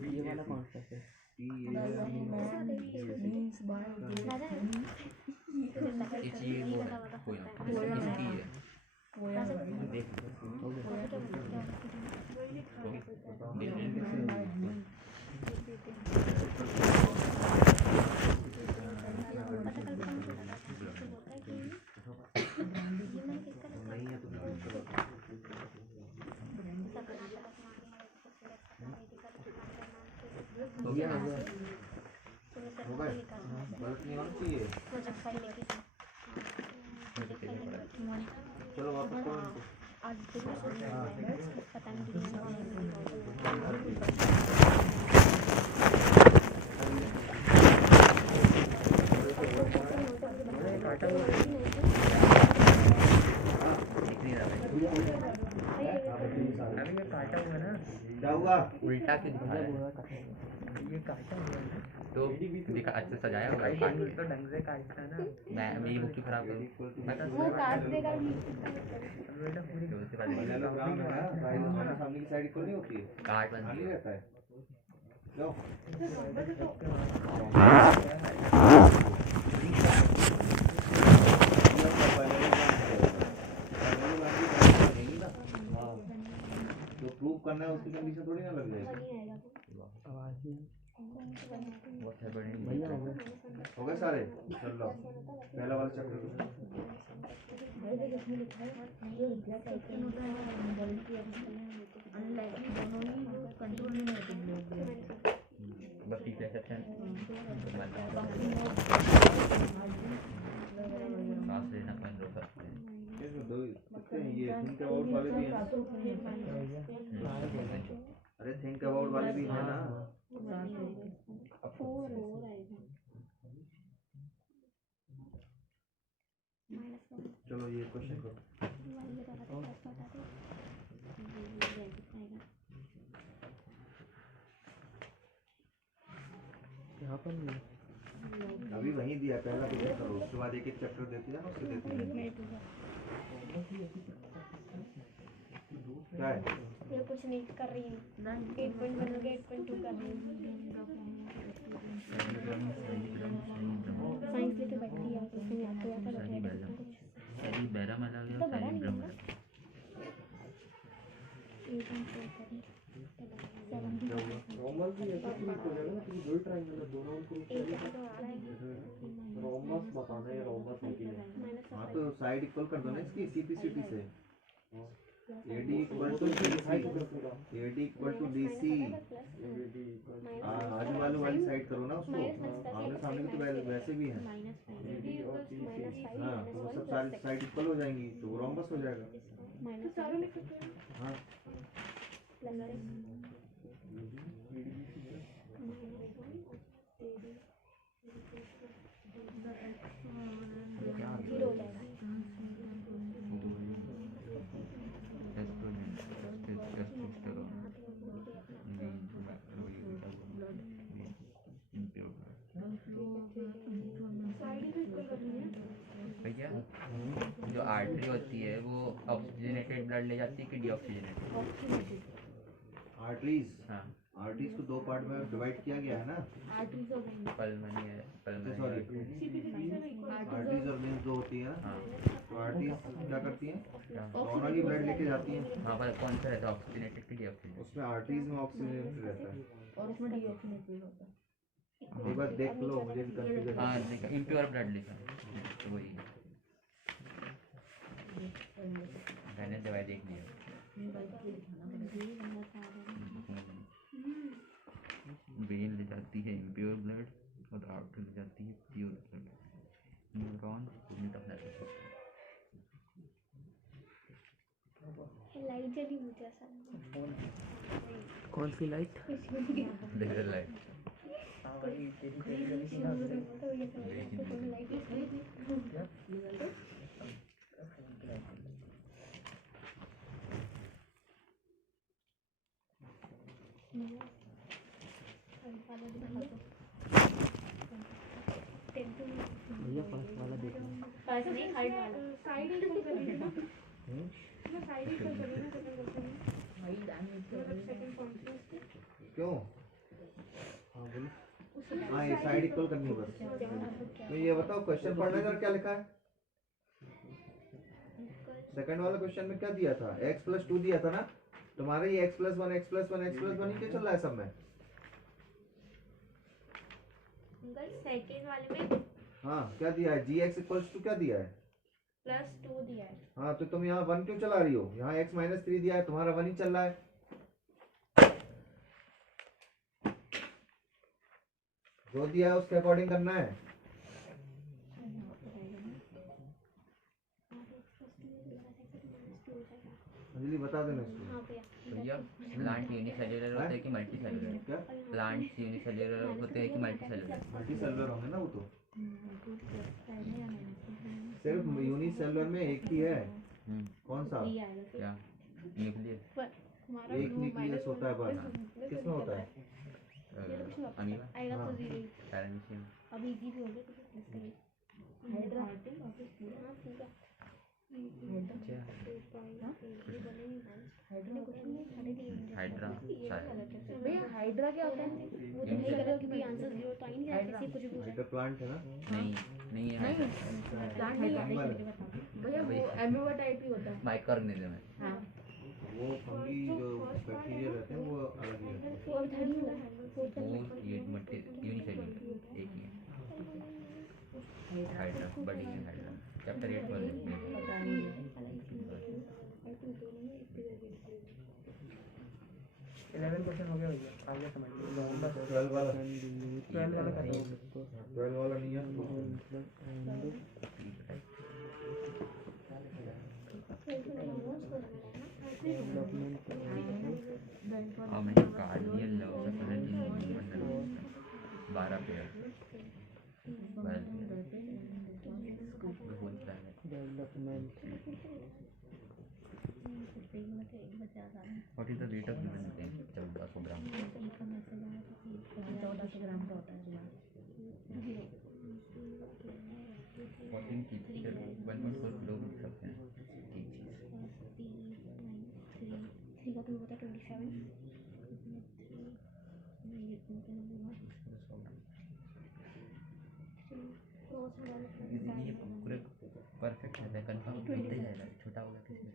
ये वाला कौन सा है? ये वो है कोई इसकी है देख नहीं है तो गया हो गया तो वो हो गए गलत नहीं होना चाहिए प्रोजेक्ट फाइल लेके था चलो वापस करो इनको आज देखो पता नहीं कितना अभी ये काटा हुआ ना, क्या हुआ उल्टा क्यों दिखा रहा है? ये काटा हुआ है तो दिखा अच्छा सजाया होगा ये तो ढंग से काटता ना। मैं मेरी बुक क्यों खराब करूँ? मैं वो काट देगा ही बेटा पूरी तो उसके बाद पैरेललोग्राम है ना साइड आमने सामने की साइड इक्वल नहीं होती है काट बन ध्यान नहीं गया। रहता है क्यों जो प्रूव करना है उसकी कंडीशन थोड़ी ना लग जाएगी आवाज नहीं बहुत है बड़ी हो गए सारे चल लो पहला वाला चैप्टर बस ठीक है सेक्शन सांस लेना बंद हो सकते हैं ये थिंक अबाउट वाले भी हैं अरे थिंक अबाउट वाले भी है ना चलो ये क्वेश्चन करो यहाँ पर नहीं अभी वहीं दिया पहला क्वेश्चन करो उसके बाद एक एक चैप्टर देते जाना उसके देते जाना क्या है ये कुछ नहीं कर रही हूँ 8.1 हो गया 8.2 कर रही हूँ साइंस लेके बैठी है तो उसमें याद तो आता है सही बैरा माला गया तो बड़ा सही नहीं ड्रम होगा 8.4 करें रोमस भी ऐसे क्लिक हो जाएगा ना कि दो ही ट्रायंगल है दोनों को रोमस बताना है रोमस है कि नहीं हाँ तो साइड इक्वल कर दो ना इसकी सीपीसीटी से AD इक्वल टू DC आजू बाजू वाली साइड करो ना उसको आमने सामने की तो वैसे भी है हाँ तो वो सब सारी साइड इक्वल हो जाएंगी तो वो रोम्बस हो जाएगा हाँ जीरो हो जाएगा भैया जो आर्टरी होती है वो ऑक्सीजनेटेड ब्लड ले जाती है कि डीऑक्सीजनेटेड? आर्टरीज हाँ आर्टरीज को दो पार्ट में डिवाइड किया गया है ना पल्मनी है सॉरी पल्मनी आर्टरीज और वेन्स दो होती है ना हाँ तो आर्टरीज क्या करती हैं दोनों ही ब्लड लेके जाती हैं हाँ पर कौन सा रहता है ऑक्सीजनेटेड कि डीऑक्सीजनेटेड? उसमें आर्टरीज में ऑक्सीजन रहता है और उसमें डीऑक्सीजनेटेड होता है। एक बार देख लो मुझे भी कंफ्यूजन हाँ लिखा इम्प्योर ब्लड लिखा है तो वही है मैंने दवाई देख लिया वेन ले जाती है इम्प्योर ब्लड और आर्टरी ले जाती है प्योर ब्लड न्यूरॉन लाइट जली मुझे ऐसा कौन सी लाइट लेजर लाइट तो ये लाइट भैया फर्स्ट वाला देखना पास नहीं हाइट वाला साइड इक्वल कर रही है ना मैं साइड इक्वल कर रही हूँ सेकंड क्वेश्चन में भाई डैमेज सेकंड फंक्शन क्यों हाँ बोलो हाँ ये साइड इक्वल करनी है बस तो ये बताओ क्वेश्चन पढ़ना जरा क्या लिखा है सेकंड वाला क्वेश्चन में क्या दिया था x+2 दिया था ना तुम्हारे ये x+1 x+1 x+1 ही क्या चल रहा है सब में सेकंड वाले में हाँ क्या दिया है gx=2 क्या दिया है +2 दिया है हाँ तो तुम यहाँ 1 क्यों चला रही हो यहाँ x-3 दिया है तुम्हारा 1 ही चल रहा है जो दिया है उसके अकॉर्डिंग करना है। अंजलि बता देना इसको। हाँ भैया भैया प्लांट यूनिसेल्युलर होते हैं कि मल्टी सेल्युलर? क्या प्लांट्स यूनिसेल्युलर होते हैं कि मल्टी सेल्युलर? मल्टी सेलुलर होंगे ना वो तो। सिर्फ यूनिसेलुलर में एक ही है। कौन सा? क्या न्यूक्लियस? एक न्यूक्लियस होता है बस। किसमें होता है? अमीबा, आएगा तो जीरो ही। पैरामीशियम। अभी इजी भी हो गया तो प्लस करिए। हाँ पूरा हाइड्रा, भैया हाइड्रा क्या होता है? वो तो नहीं लगा क्योंकि आंसर जीरो तो आ ही नहीं रहा कैसे कुछ भी पूछा। हाइड्रा प्लांट है ना। नहीं नहीं है नहीं प्लांट नहीं है भैया, वो एमीबा टाइप ही होता है। माइक्रो ऑर्गेनिज्म है। हाँ वो फंगी जो बैक्टीरिया रहते हैं वो अलग ही रहते हैं। वो अभी थर्ड हुआ है फोर्थ का वो ये मल्टी यूनिसेल्युलर एक ही है। हाइड्रा बड़ी है हाइड्रा। चैप्टर 8 वाले पता नहीं। 11% हो गया भैया, आगे समझ लो। 12 वाला 12 वाला खत्म हो गया। 12 वाला नहीं है। How many cardinal laws are present in human nervous system? 12 pair. 12 the whole planet. What is the weight of human brain? 1400 ग्राम। 1400 ग्राम का होता है। 14 की 1.4 किलो लिख सकते हैं। ठीक चीज। 3 का तो होता है 27। ये पूरे परफेक्ट है, कंफर्म होता ही जाएगा। छोटा होगा किसमें?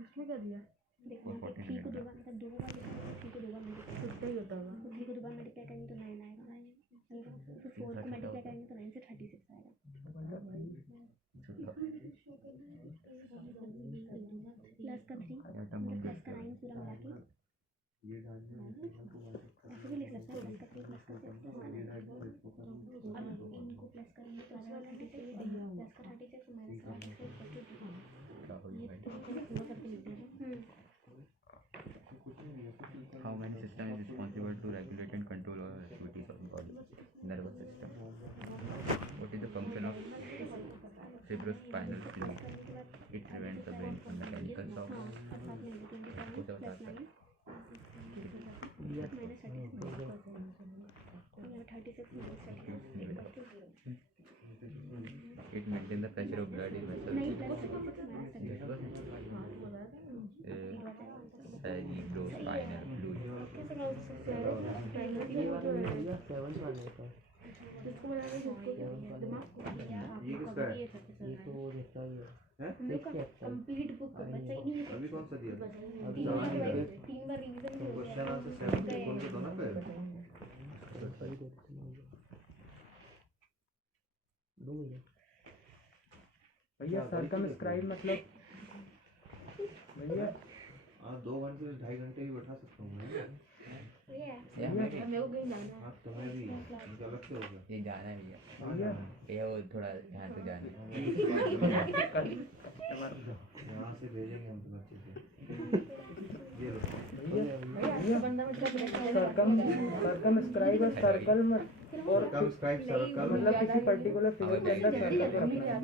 उसमें क्या दिया? देखो 3 को 2 बार मतलब 2 बार लिखा है, 3 को 2 बार मल्टीप्लाई कितना ही होता होगा? 3 को 2 बार मल्टीप्लाई करेंगे तो 9 आएगा। फिर 4 को मल्टीप्लाई करेंगे तो 9 से 36 आएगा। प्लस का 3 मतलब प्लस का 9 पूरा मिला के ऐसे भी लिख सकते हैं। प्लस का 3 प्लस का 6 प्लस का 9। अब इनको प्लस करेंगे तो आएगा 36 प्लस का 36 माइनस का 36 ये तो पूरा करके लिख देना। How many system is responsible to regulate and control all activities of the body? Nervous system. What is the function of cerebrospinal fluid? It prevents the brain from mechanical shock. कुछ और आता है? It maintains the pressure of blood in vessels. Cerebrospinal fluid. ये किसका है? Complete book बचा ही नहीं। अभी कौन सा दिया? 3 बार रिवीजन हो गया। क्वेश्चन आंसर 7 बोल के दो ना फिर। भैया सर्कमस्क्राइब मतलब भैया 2 घंटे से 2.5 घंटे भी बैठा सकता हूँ मैं। मेरे को कहीं जाना है। हाँ तुम्हें भी गलत से हो गया। ये जाना है भैया। भैया ये वो थोड़ा यहाँ से जाना है। यहाँ से भेजेंगे हम तुम्हें अच्छे से। ये लो भैया सर्कमस्क्राइब और सर्कल और सर्कमस्क्राइब सर्कल मतलब किसी पर्टिकुलर फिगर के अंदर सर्कल को रखना है।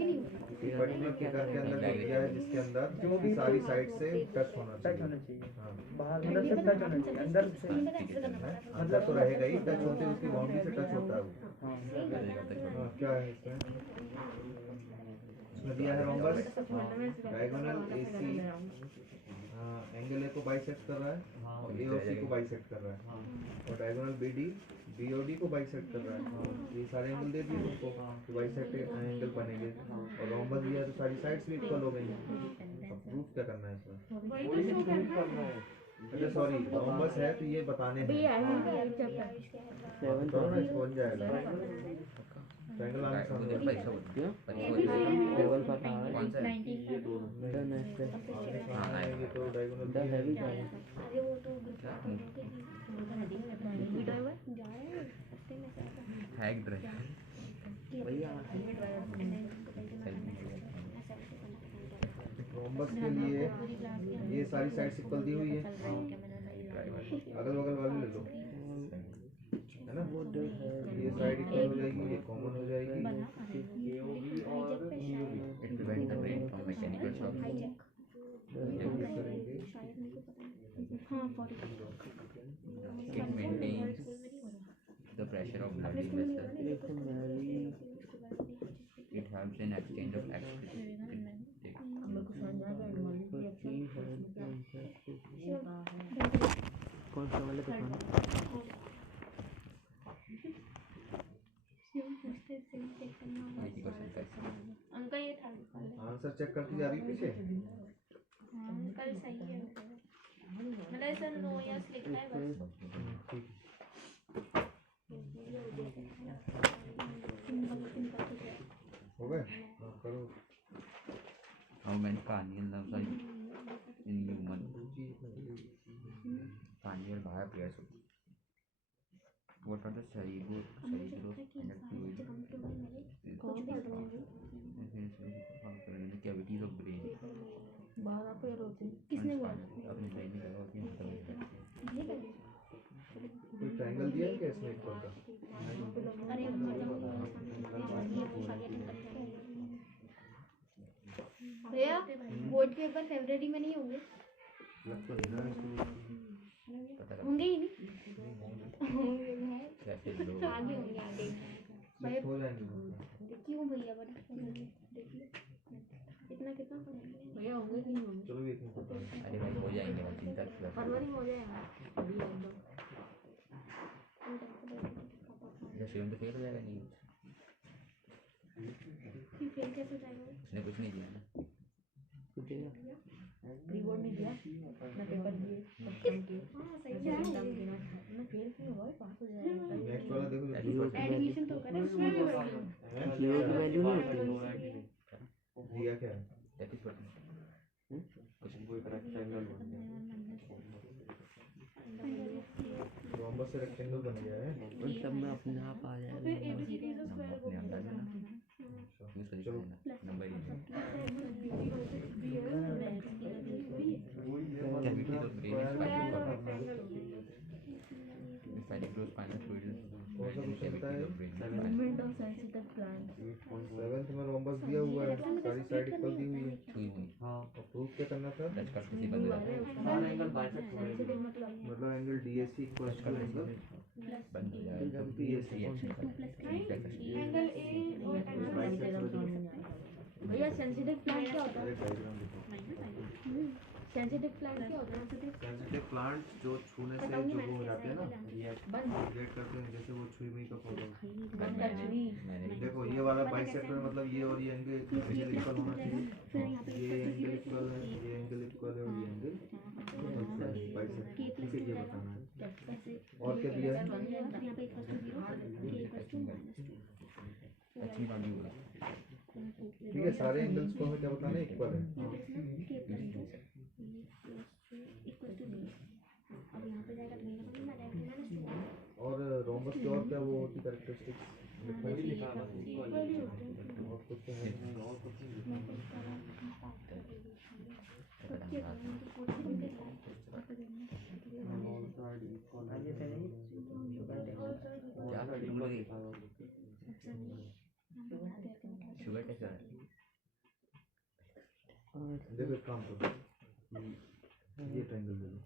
एक पर्टिकुलर फिगर के अंदर जो दिया है जिसके अंदर जो भी सारी साइड से टच होना टच चाहिए। होना चाहिए, हाँ बाहर अंदर से टच होना चाहिए, अंदर से मतलब तो रहेगा ही टच होते उसकी बाउंड्री से टच होता है वो। हाँ। हाँ क्या है इसमें? इसमें दिया है rhombus diagonal AC angle A को बाइसेक्ट कर रहा है और AOC को बाइसेक्ट कर रहा है और डायगोनल BD BOD को बाइसेक्ट कर रहा है। ये सारे एंगल दे दिए तुमको तो बाइसेक्ट एंगल बनेंगे और रोम्बस दिया तो सारी साइड्स भी इक्वल हो गई। अब प्रूफ क्या करना है इसमें? अच्छा सॉरी रोम्बस है तो ये बताने हैं। भैया करो ना इसको बन जाएगा। ट्रायंगल आने सामने उधर वाला। परीक्षा होती है टेबल का था कौन सा है? ये दोनों द नेक्स्ट हाँ हाँ ये तो डायगोनल द हैवी का अरे वो तो क्या? जा रहे हैं रास्ते में से हैक ड्राइव रोम्बस के लिए ये सारी साइड सिक्वल दी हुई है, अगल बगल वाले ले लो, है ना। ये साइड इक्वल हो जाएगी, ये कॉमन हो जाएगी। It prevent the brain from mechanical shock करेंगे it maintains the pressure of blood in vessels it helps in exchange of कौन सा वाले दुकान अंकल ये था आंसर चेक करती जा रही पीछे। अंकल सही है मतलब ऐसा नो यस लिखा है बस ठीक हो गए, हाँ करो। how many cardiac nerves are in human cardiac via pairs what are the cerebral and the fluid the cavities of brain किसने बोला अपने ब्रेन में जगह होती है कोई ट्रायंगल दिया है क्या इसमें इक्वल का? अरे भैया बोर्ड पेपर फरवरी में नहीं होंगे लग तो नहीं रहा है इसमें। पता होंगे ही नहीं कैसे लोग आगे होंगे आगे शिफ्ट हो जाएंगे। क्यों भैया बड़ा देखिए इतना कितना भैया होंगे कि नहीं होंगे चलो एक मिनट अरे भाई हो जाएंगे भाई चिंता क्यों करते हो? फरवरी में हो जाएगा अभी एकदम जब शिवम तो फेल हो जाएगा नहीं फेल कैसे जाएगा उसने कुछ नहीं दिया ना कुछ देगा प्री बोर्ड नहीं दिया ना पेपर दिए सब कम किए हाँ सही ना है एग्जाम देना ना फेल क्यों हुआ पास हो जाएगा नेक्स्ट वाला देखो जो जीरो की एडमिशन तो करें उसमें भी बढ़िया जीरो की वैल्यू नहीं होती दिया क्या है? 33% रोम्बस से रेक्टेंगल बन गया है। उन सब में अपने आप आ जाएगा अपने अंदाज में यूज कर चलो। देना number cavity of brain spinal fluid कौन सा क्वेश्चन बताया? Movement of sensitive plant 7th में रोम्बस दिया हुआ है, सारी साइड इक्वल दी हुई है। छुई हुई और प्रूफ क्या करना था? टच करते ही बंद हो जाता है सेंसिटिव मतलब मतलब angle DAC equals to angle बंद हो जाएगा BAC। एंगल ए भैया सेंसिटिव प्लांट क्या होता है अरे डायग्राम देखो। सेंसिटिव प्लांट क्या होता है सेंसिटिव प्लांट जो छूने से जो वो हो जाते हैं ना, ये बंद रिलेट करते हैं, जैसे वो छुई हुई का फोटो। बंद का छुरी मैंने देखो ये वाला बाइसेक्टर मतलब ये और ये एंगल इक्वल होना चाहिए। ये एंगल इक्वल है, ये एंगल इक्वल है और ये एंगल बाइसेक्टर। ठीक है, ये बताना है। और क्या दिया है? अच्छी बात बोला ठीक है, सारे एंगल्स को हमें क्या बताना है? इक्वल है। और रोम्बस की और क्या वो होती कैरेक्टरिस्टिक्स? और कुछ है? शुगर टेस्ट कर देखो एक काम करो, ये ट्रायंगल ले लो।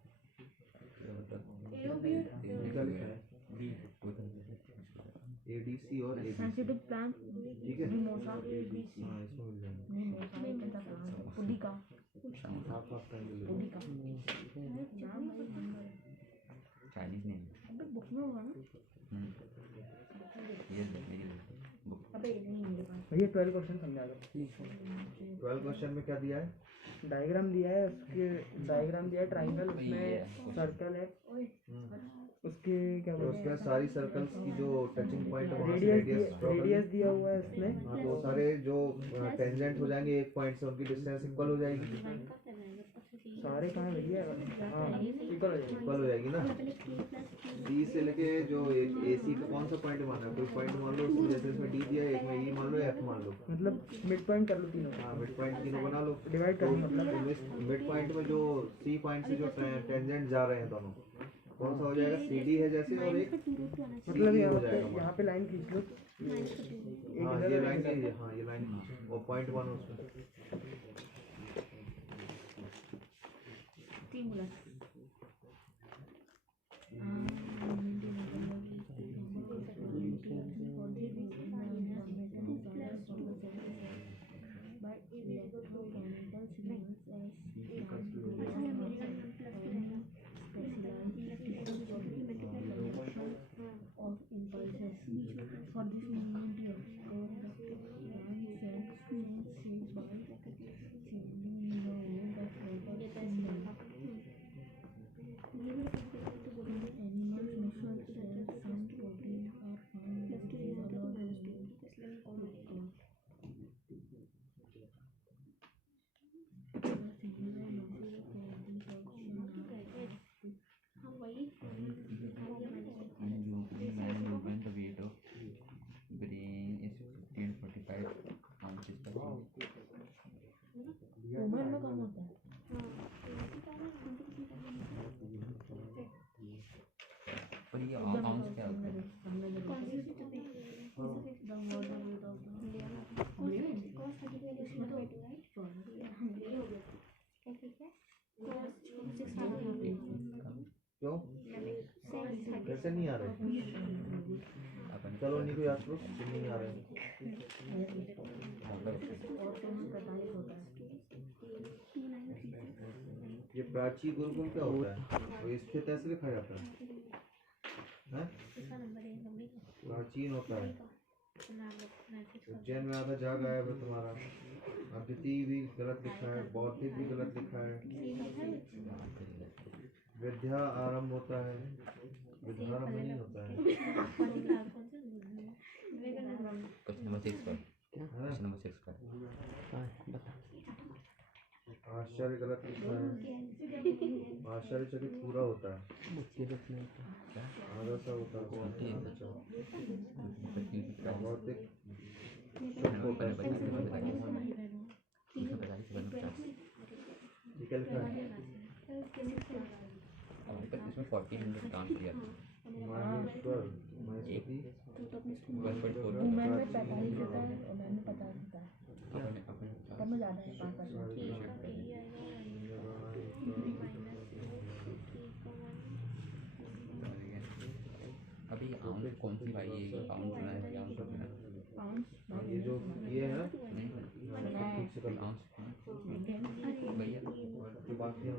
क्या लिखा है? ADC और ABC। सेंसिटिव प्लांट ठीक है, मिमोसा हाँ इसमें मिल जाएंगे। मिमोसा नहीं कैसा plant pudica half half triangle ले लो। पुडिका चाइनीज नेम अबे बुक में होगा ना ये मेरी बुक अबे ये नहीं मेरे पास भैया 12 क्वेश्चन समझा दो। 12 क्वेश्चन में क्या दिया है? डायग्राम दिया है, उसके डायग्राम दिया है ट्राइंगल, उसमें सर्कल है उसके क्या तो बोलते उसमें सारी सर्कल्स की जो टचिंग पॉइंट है हैं, वहाँ से रेडियस दिया हुआ है इसमें। हाँ तो सारे जो टेंजेंट हो जाएंगे एक पॉइंट से उनकी डिस्टेंस इक्वल हो जाएगी। सारे कहाँ भैया? हाँ इक्वल हो जाएगी। इक्वल हो जाएगी ना। डी से लेके जो ए सी का कौन सा पॉइंट मानना है, कोई पॉइंट मान लो उसमें, जैसे इसमें डी दिया है, एक में ई मान लो, एफ मान लो। मतलब मिड पॉइंट कर लो तीनों, हाँ मिड पॉइंट तीनों बना लो। डिवाइड कर लो मतलब। मिड पॉइंट में जो सी पॉइंट से जो टेंजेंट जा रहे हैं दोनों, कौन सा हो जाएगा? सी डी है जैसे, और एक मतलब CD यहाँ हो पे जाएगा। यहाँ पे लाइन खींच लो। हाँ ये लाइन की, हाँ ये लाइन खींचो और पॉइंट बनो उसमें। human movement, the weight of brain is 1545 ounces per kg. Women में कम होता है। पर ये आउंस क्या होता है? क्यों कैसे नहीं आ रहे? अपन चलो नहीं कोई आप लोग नहीं आ रहे। ये प्राची गुरुकुल क्या होता है? वो स्थित ऐसे लिखा जाता है, हैं? प्राचीन होता है। उज्जैन में आधा जा गायब है तुम्हारा। अद्वितीय भी गलत लिखा है, बौद्धिक भी गलत लिखा है। विद्या आरंभ होता है, विद्यारंभ नहीं होता है। क्वेश्चन नंबर 6 पर, है ना? क्वेश्चन नंबर 6 पर हाँ बता। आश्चर्य गलत लिखा है। आश्चर्यचकित पूरा होता है, मुझके लिखना है। आधा सा होता है। भौतिक ठीक है लिखा है। इसमें 1400 काउंट किया था। माहेश्वर महेश्वरी वुमेन में 45 होता है और मैन में 50 होता है। पर में ज़्यादा है 5%। अभी आउंस कौन सी भाई है? ये पाउंड सुना है, आउंस सुना है? पाउंड ये जो ये है ना, नहीं सुना। ठीक से कर आउंस भैया बाकी हाँ।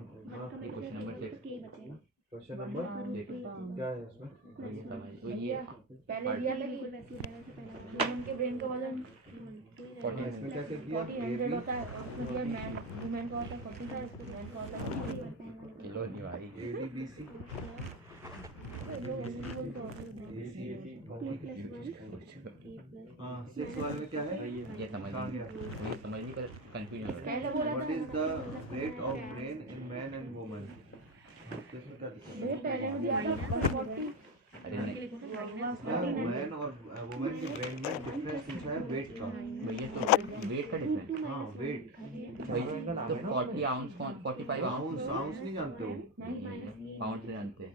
ये क्वेश्चन नंबर 6 क्वेश्चन नंबर क्या है इसमें? ये समझ तो ये पहले दिया था कि वुमेन के ब्रेन का वजन इसमें क्या कर दिया? 40 होता है और उसमें दिया मैन वुमेन का होता है 45, मैन का होता है 40। किलो नहीं भाई। ADBC हाँ 6 वाले में क्या है? ये समझ कहाँ गया? ये समझ नहीं, पर कंफ्यूजन हो रहा है। पहले बोला What था is the weight of brain in man and woman? इसमें क्या दिखा है? भैया पहले में दिया था 140। अरे नहीं मैन और वुमेन के ब्रेन में डिफरेंस पूछा है वेट का। भैया, तो वेट का डिफरेंस हाँ वेट। भैया, तो 40 आउंस कौन, 45 आउंस आउंस आउंस नहीं जानते हो? पाउंड से जानते हैं।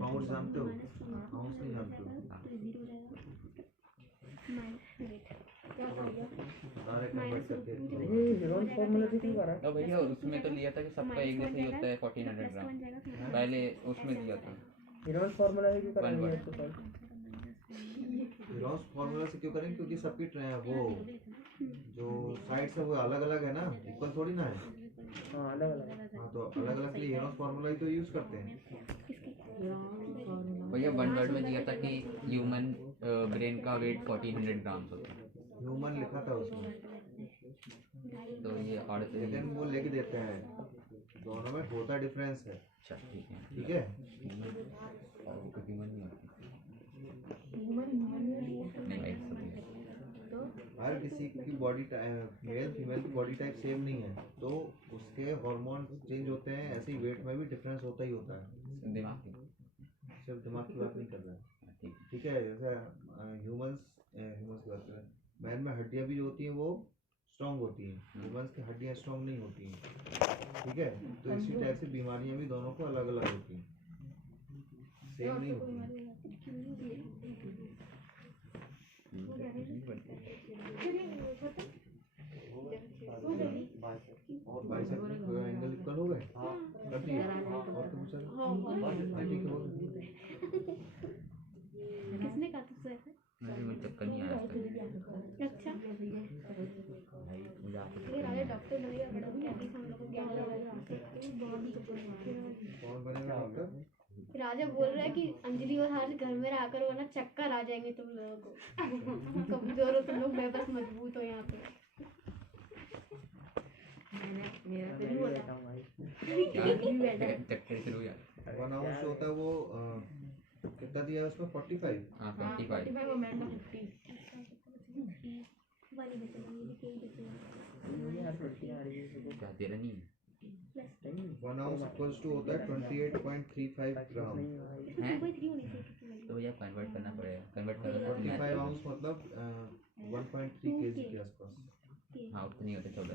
पाउंड जानते हो? आउंस नहीं जानते हो? सारे कन्वर्ट करके ये हेरोन फॉर्मूला से क्यों कर रहा है? तो भैया उसमें तो लिया था कि सबका एक जैसा ही होता है 1400 ग्राम, पहले उसमें दिया था। हेरोन फॉर्मूला से क्यों कर रहा है One इसको सॉल्व? रॉस फॉर्मूला से क्यों करेंगे? क्योंकि सबकी वो जो साइड्स है वो अलग अलग है ना, इक्वल थोड़ी ना है। हाँ अलग अलग। हाँ तो अलग अलग के लिए हेरोस फॉर्मूला ही तो यूज करते हैं। भैया वन वर्ड में दिया था कि ह्यूमन ब्रेन का वेट 1400 ग्राम होता है, ह्यूमन लिखा था उसमें, तो ये और लेकिन वो लेके देते हैं दोनों में होता डिफरेंस है, अच्छा ठीक है। ठीक है। और वो ह्यूमन नहीं होती नहीं वाइट सब है। हर किसी की बॉडी मेल फीमेल की बॉडी टाइप सेम नहीं है, तो उसके हार्मोन चेंज होते हैं, ऐसे ही वेट में भी डिफरेंस होता ही होता है। दिमाग की सिर्फ दिमाग की बात नहीं कर रहा है, ठीक ठीक है। जैसे ह्यूमंस की बात करें, मैन में हड्डियां भी जो होती हैं वो स्ट्रांग होती हैं, ह्यूमंस की हड्डियां स्ट्रांग नहीं होती हैं, ठीक है। तो इसी टाइप से बीमारियां भी दोनों को अलग अलग होती हैं, सेम नहीं होती हैं। बाइसेप एंगल इक्वल हो गए, कर दिए, और तो पूछा था, ठीक है हो गए। किसने कहा तुझसे ऐसे? नहीं मुझे चक्कर नहीं आया आज तक। अच्छा भाई मुझे आप ये राजा डॉक्टर बनेगा बड़ा एटलीस्ट हम लोग को ज्ञान होगा। कौन बनेगा डॉक्टर? राजा बोल रहा है कि अंजलि और हर्ष घर में आकर वरना चक्कर आ जाएंगे तुम लोगों को। कमजोर हो तुम लोग, मैं बस मजबूत हो यहाँ पे। मेरा तो नहीं होता चक्कर शुरू हो गया। 1 आउंस जो होता है वो कितना दिया है उसमें, 45। हाँ 45 45 और मैंने 50 क्या तेरा नहीं है 1 आउंस इक्वल्स टू होता है 28.35 ग्राम। हैं? तो भैया कन्वर्ट करना पड़ेगा, कन्वर्ट करना 45 आउंस मतलब 1.3 kg के आसपास, हाँ उतने नहीं होते 14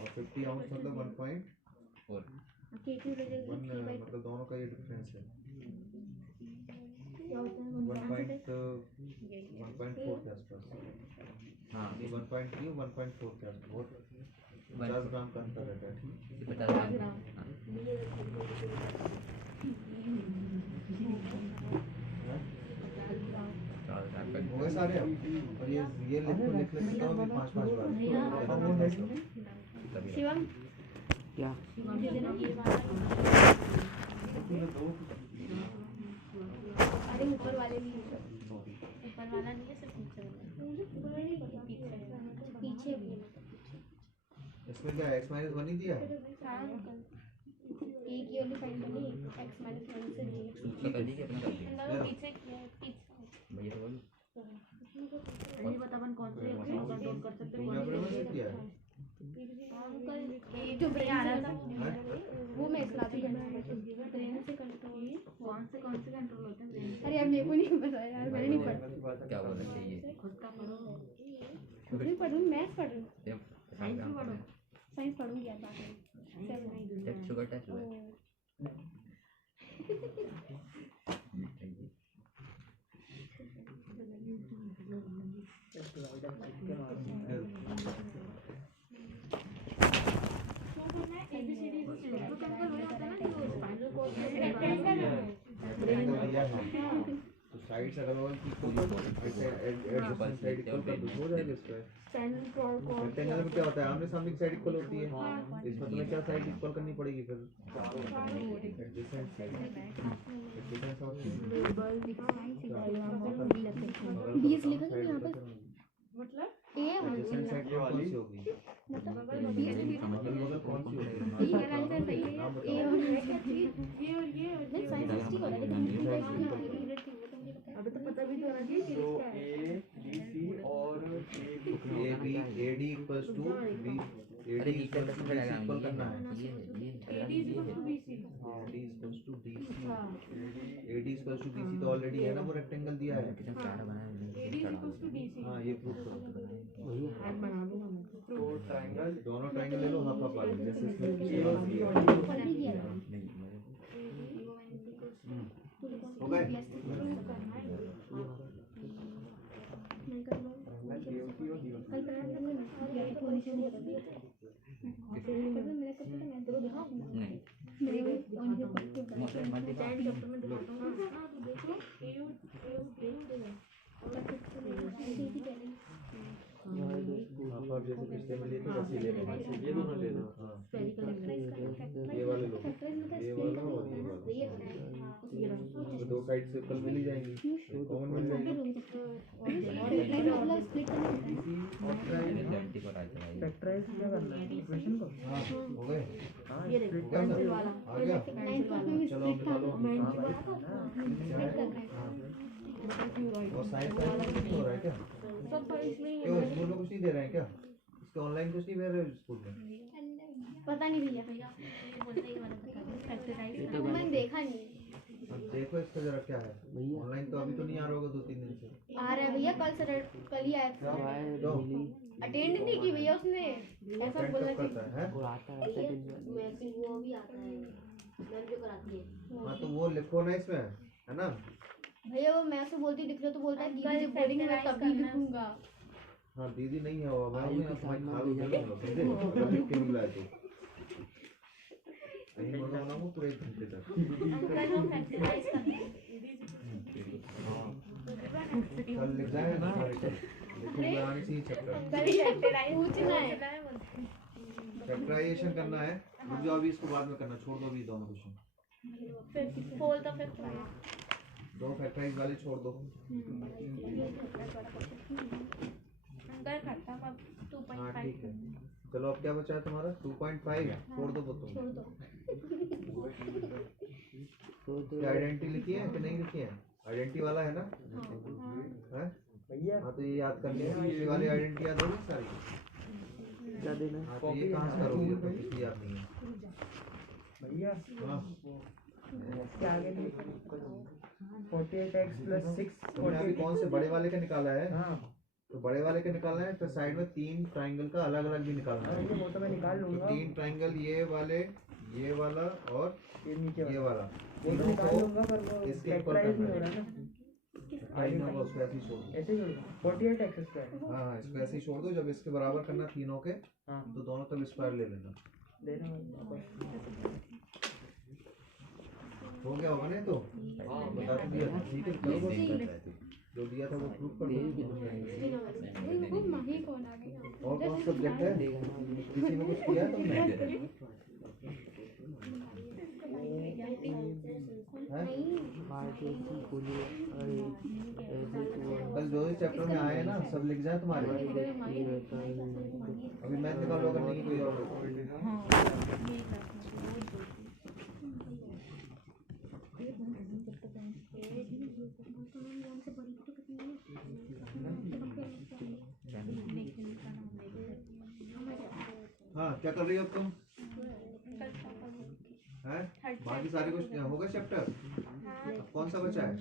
और 50 आउंस मतलब 1.1, मतलब दोनों का ये डिफरेंस है, 1.4 के आसपास। हाँ 1.3 1.4 के आसपास, बहुत 50 ग्राम का अंतर रहता है, ठीक। 50 ग्राम हाँ। हो गए सारे अब, और ये लिख लेता हूँ मैं 5-5 बार। शिवम क्या अरे ऊपर वाले भी ऊपर वाला नहीं है, सिर्फ नीचे वाला पीछे भी है। इसमें क्या x-1 ही दिया है? एक ही वाली फाइल बनी x-1 से दी उसका कर दी कि अपना कर दी पीछे किया पीछे भैया तो बोल नहीं पता अपन कौन से कंट्रोल कर सकते तुमने अपने में से किया है? जो ब्रेन आ रहा था वो मैं इस लाती ब्रेन से कंट्रोल कौन से कंट्रोल होते हैं। अरे यार मेरे को नहीं पता यार, मैंने नहीं पढ़ा। क्या बोलना चाहिए खुद का पढ़ो, खुद भी पढ़ूँ, मैथ पढ़ूँ, साइंस भी पढ़ो। साइंस पढ़ूँगी यार बाद में। जब शुगर टेस्ट हुआ है तो साइड से अगल की एडजस्टमेंट साइड इक्वल कर दो, हो जाएगा इसका। रेक्टेंगल में क्या होता है, आमने सामने की साइड इक्वल होती है, इसमें तुम्हें क्या साइड इक्वल करनी पड़ेगी फिर, एडजस्टेंट साइड एडजस्टेंट ऑफ 20 लिखा था यहाँ पर, मतलब ए एडजस्टेंट साइड कौन सी होगी, मतलब 20 बगल कौन सी होगी, ये वाला का सही है, ए और ये नहीं साइंस ठीक हो रहा है लेकिन अभी तो पता भी तो होना चाहिए तो क्या है। ए बी सी और A B A D equals to B, A D equals to B equal करना है, ये है D equals to D C, A D equals to D C तो ऑलरेडी है ना, वो रेक्टेंगल दिया है। हाँ ये प्रूफ करो, हाथ बना दूंगा मैं तो ट्रायंगल दोनों ट्रायंगल ले लो हाफ हाफ वाले, जैसे इसमें ए और बी और हो गए। हाफ हाफ जैसे पिछले में लिए थे वैसे ही लेना है, ये दोनों ले लो। हाँ स्फेरिकल ये वाले लो, ये वाला और ये वाला, तो 2 साइड से कल मिल ही जाएंगी, कॉमन मिल जाएगी। स्प्लिट करना होता है। सेवेंटी पर आ जाएगा फैक्टराइज क्या करना है इक्वेशन को? हाँ हो गए, ये देखो हो गया ना? वाला आ गया। 9 को भी चलो स्प्लिट करना निकालो। है। स्प्लिट करना है। और साइंस का कुछ नहीं हो रहा है क्या? सब इसमें क्यों स्कूल में कुछ नहीं दे रहे हैं क्या? इसके ऑनलाइन कुछ नहीं दे रहे स्कूल में? पता नहीं भैया, मैंने देखा नहीं। अब देखो इसका जरा क्या है, ऑनलाइन तो अभी तो नहीं आ रहा होगा 2-3 दिन से। आ रहा है भैया, कल ही आया था। तो अटेंड नहीं की भैया उसने, ऐसा अटेंड बोला कब करता है? वो भी आता है मैम जो कराती है। हाँ तो वो लिखो ना इसमें, है ना? भैया वो मैं उससे बोलती लिख लो तो बोलता है दीदी जब बोलेंगे मैं तभी लिखूंगा। हाँ दीदी नहीं है वो, मैं हूँ यहाँ तुम्हारी खाल हो जाएगा समझे? कल लिख के निकला है तो कहीं मना होना हो पूरे 1 घंटे तक। कल लिख जाए ना, लिखूंगा आने से ही चैप्टर पूछना है। फैक्टराइजेशन करना है। रुक जाओ अभी, इसको बाद में करना, छोड़ दो अभी दोनों क्वेश्चन। दो फैक्टराइज वाले छोड़ दो। हाँ ठीक है, चलो अब क्या बचा है तुम्हारा? 2.5 छोड़ दो वो तुम। आइडेंटिटी लिखी है कि नहीं लिखी है? आइडेंटिटी वाला है ना? है? हाँ तो ये याद कर लेना, ये वाली आइडेंटिटी याद होगी सारी? क्या देना है? हाँ तो ये कहाँ से करोगे, तो किसी याद नहीं है। भैया हाँ इसके आगे 48x + 6 तुमने अभी कौन से बड़े वाले का निकाला है? हाँ तो बड़े वाले का निकालना है तो साइड में 3 ट्राइंगल का अलग अलग भी निकालना है। वो तो मैं निकाल तो लूंगा, 3 ट्राइंगल ये वाले, ये वाला और ये नीचे ये वाला वाला, वो तो तीनों निकाल को लूंगा, पर वो इसके ऊपर फैक्टराइज नहीं हो करना रहा है। ना। आई नो उसको ऐसे ही छोड़ दो। ऐसे ही छोड़ूंगा 48x²। हाँ हाँ इसको ऐसे ही छोड़ दो, जब इसके बराबर करना तीनों के हाँ तो दोनों तरफ स्क्वायर ले लेना। देना हो गया होगा नहीं तो? हाँ बता तो दिया था, ठीक है करो बस। जो दिया था वो प्रूफ कर दो। माही कौन आ गया? और कौन सा सब्जेक्ट है? किसी में कुछ किया है तुमने? हैं? कल जो भी चैप्टर में आए हैं ना सब लिख जाए तुम्हारे। अभी मैथ निकालो अगर नहीं कोई और। हाँ क्या कर रही हो अब तुम? हैं? बाकी सारे कुछ हो गए चैप्टर? अब कौन सा बचा है?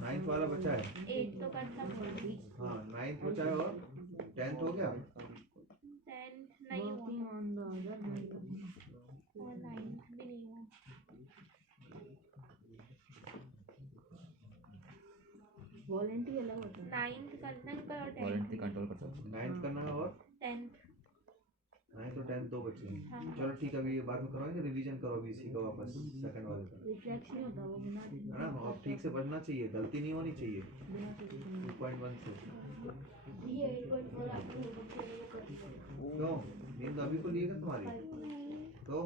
9th वाला बचा है। हाँ 9th बचा है और 10th हो गया। वॉलंटी अलग होता है। वॉलंटरी कंट्रोल कर सकते 9th करना है और 9th और 10th दो बचे हैं। चलो ठीक है, अभी ये बाद में करवाएंगे, रिवीजन करो अभी इसी का वापस सेकंड वाले का, रिफ्लेक्स नहीं होता वो बिना है ना? और ठीक से पढ़ना चाहिए, गलती नहीं होनी चाहिए। 2.1 से ये 8.4 आपको क्यों नींद अभी को लिएगा तुम्हारी तो?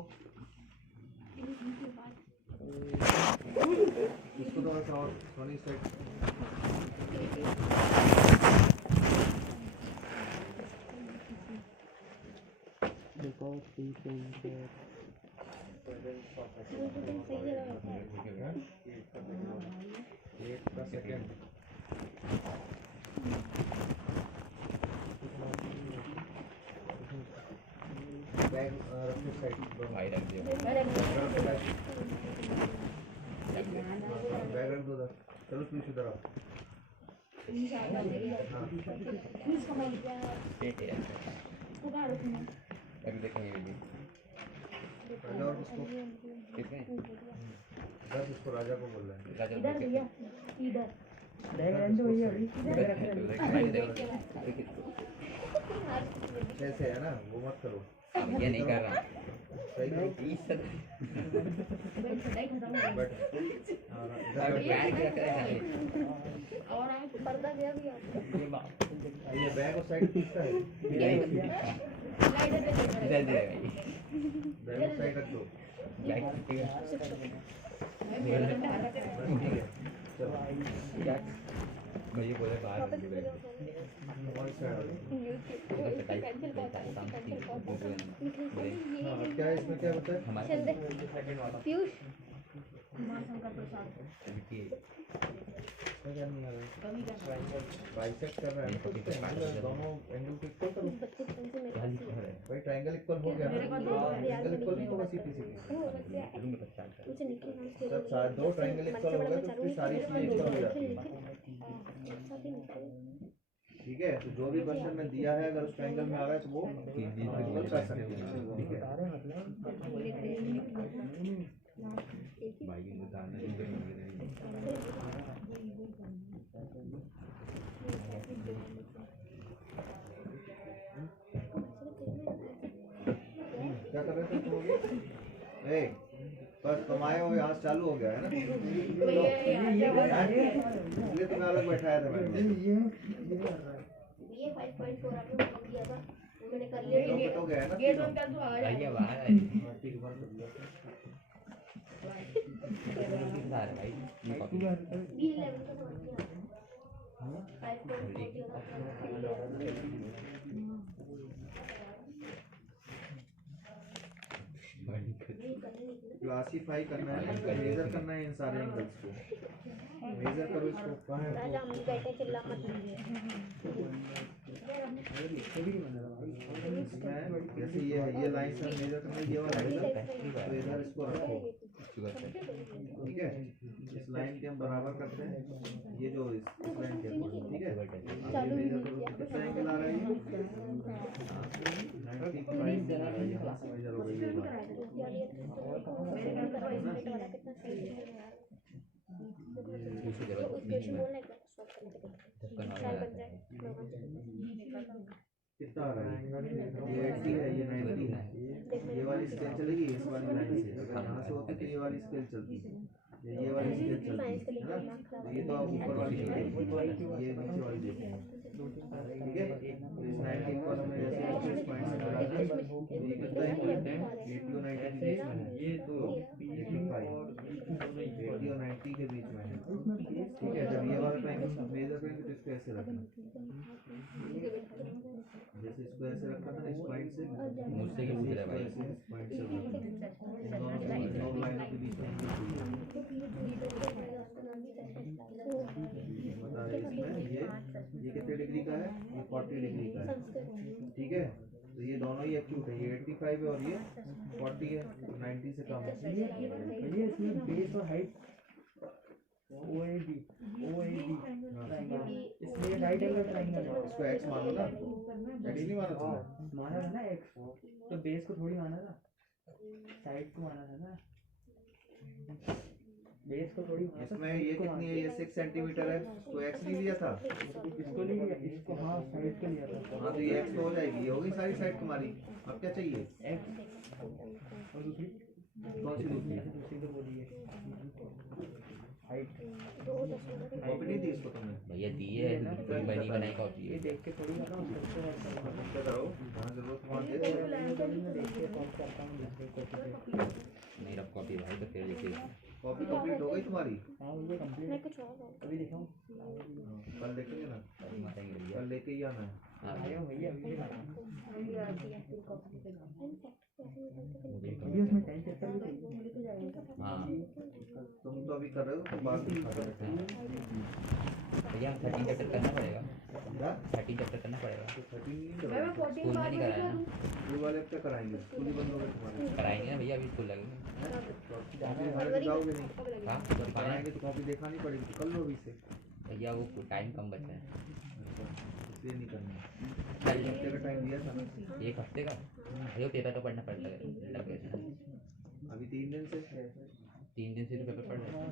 इसको थोड़ा सा और सोनी सेट एक का सेकंड बैग रखो साइड भाई रख दिया बैग रख दो उधर। चलो प्लीज उधर आओ। अभी देखेंगे वीडियो राजा और किसको? किसमें बस इसको राजा को बोल रहे हैं। राजा इधर भैया इधर बैग रहने दो भैया अभी। ऐसे है ना, वो मत करो, ये नहीं कर रहा सही करो। बट और हमें पर्दा गया भी ये बैग और साइड किसका है? बैग और साइड रख दो। क्या कटेगा क्या मुझे बोले बाहर वापस मुझे बोलो बैठ कौन सा है? कैंसिल बहुत है कैंसिल बहुत है हाँ, क्या है इसमें, क्या होता है? हमारे चल दे पीयूष बाइसेक्ट कर रहा है तो triangle दोनों एंगल को इक्वल करो। बच्चे कौन से मेरे क्या पास लिखा है भाई ट्रायंगल इक्वल हो गया ना, एंगल इक्वल नहीं होगा सीधी सीधी। करूँगा बच्चा मुझे निखिल नाम से जब सारे दो ट्रायंगल इक्वल हो गए तो उसकी सारी चीजें इक्वल हो जाती है। ठीक है, तो जो भी क्वेश्चन में दिया है अगर उस ट्रायंगल में आ रहा है तो वो इक्वल कर सकते हैं। ठीक है, भाई की बताना नहीं क्या कर रहे थे तुम लोग? ए, बस तुम आए हो, यहाँ से चालू हो गया है ना, इसलिए तुम्हें अलग बैठाया था मैंने। ये 5.4 आपने कम किया था मैंने कर लिया लोग तो गया है ना गेट तीनों। बंद कर तू आ जा भाई बाहर हाँ, ठीक है, बंद कर दिया। भाई बी 11 का समझ गया 5.4 दिया था क्लासीफाई करना है, मेजर करना है इन सारे एंगल्स को। मेजर करो इसको, कहाँ है राजा हम बैठे चिल्ला मत इसमें? जैसे ये है, ये लाइन से मेजर करना है, ये वाला एंगल, तो इधर इसको रखो। ठीक है, इस लाइन के हम बराबर करते हैं, ये जो इस लाइन के अकॉर्डिंग। ठीक है, अब ये मेजर करो कितना एंगल आ रहा है, ये 95 यहाँ से मेजर हो गई ये बात। कितना आ रहा है? ये 80 है, ये 90 है। ये वाली स्केल चलेगी इस वाली लाइन से, अगर यहाँ से होती तो ये वाली स्केल चलती, ये वाली स्केल चलती है ना। तो ये तो आप ऊपर वाली देखो, ये नीचे वाली देखो। ठीक है, तो इस 90 को हमने जैसे इस पॉइंट से बढ़ा दिया, ये कितना इम्पोर्टेंट 80 और 90 के बीच में है, ये तो 85 80 और 90 के बीच में है। ठीक है, जब ये वाला ट्रायंगल मेजर करेंगे तो इसको ऐसे रखना, जैसे इसको ऐसे रखा था ना, इस पॉइंट से मुझसे क्या पूछ रहा है भाई? इस पॉइंट से रखना। इन दोनों लाइनों के बीच में बता रहे इसमें ये कितने डिग्री का है, ये 40 डिग्री का है। ठीक है, तो ये दोनों ही एक्यूट है, ये 85 है और ये 40 है, तो 90 से कम है। ये इसमें बेस और हाइट OAB इसलिए राइट एंगल ट्रायंगल है। इसको एक्स मानो ना, एक्स नहीं माना तुमने? माना था ना एक्स, तो बेस को थोड़ी माना था, साइड को माना था ना, बेस को थोड़ी माना था। इसमें ये कितनी है, ये 6 सेंटीमीटर है, तो एक्स नहीं लिया था। इसको ले लिया, इसको हाँ साइड को लिया था। हाँ, तो ये एक्स तो हो जाएगी, ये होगी सारी साइड तुम्हारी। अब क्या चाहिए, एक्स और दूसरी कौन सी दूसरी? दूसरी तो बोली है हाइट। कॉपी नहीं दी इसको तुमने? भैया दिए कोई बनी बनाई कॉपी ये है। देख के थोड़ी ना उसको क्या करो, जहाँ जरूरत वहाँ दे दो। देख के कौन करता हूँ दूसरे कॉपी पे। नहीं रफ कॉपी भाई तो फिर देखिए कॉपी कंप्लीट हो गई तुम्हारी? हाँ मुझे कंप्लीट मैं कुछ और अभी दिखाऊँ। कल देखेंगे ना, मारेंगे भैया। कल लेके ही आना है। हाँ आया भैया अभी दिखाता हूँ। अभी उसमें टाइम चेक कर हाँ तुम तो अभी कर रहे हो, तो बाद में दिखा देते हैं। भैया 13 चैप्टर करना पड़ेगा, क्या? 13 चैप्टर करना पड़ेगा। 13 नहीं मैं कराएंगे, 14 स्कूल में नहीं कराया ना, स्कूल वाले अब क्या कराएंगे, स्कूल ही बंद हो गए तुम्हारे। कराएंगे ना भैया, अभी स्कूल लगेंगे। कॉपी हमारे तो जाओगे नहीं, हाँ जब कराएंगे तो कॉपी दिखानी पड़ेगी, तो कर लो अभी से, भैया वो टाइम कम बचा है। इसलिए नहीं करना है। कल एक हफ्ते का टाइम दिया था ना, एक हफ्ते का भैया पेपर तो पढ़ना पड़ता है लगे थे। अभी 3 दिन से 3 दिन से तो पेपर पढ़ रहे हैं।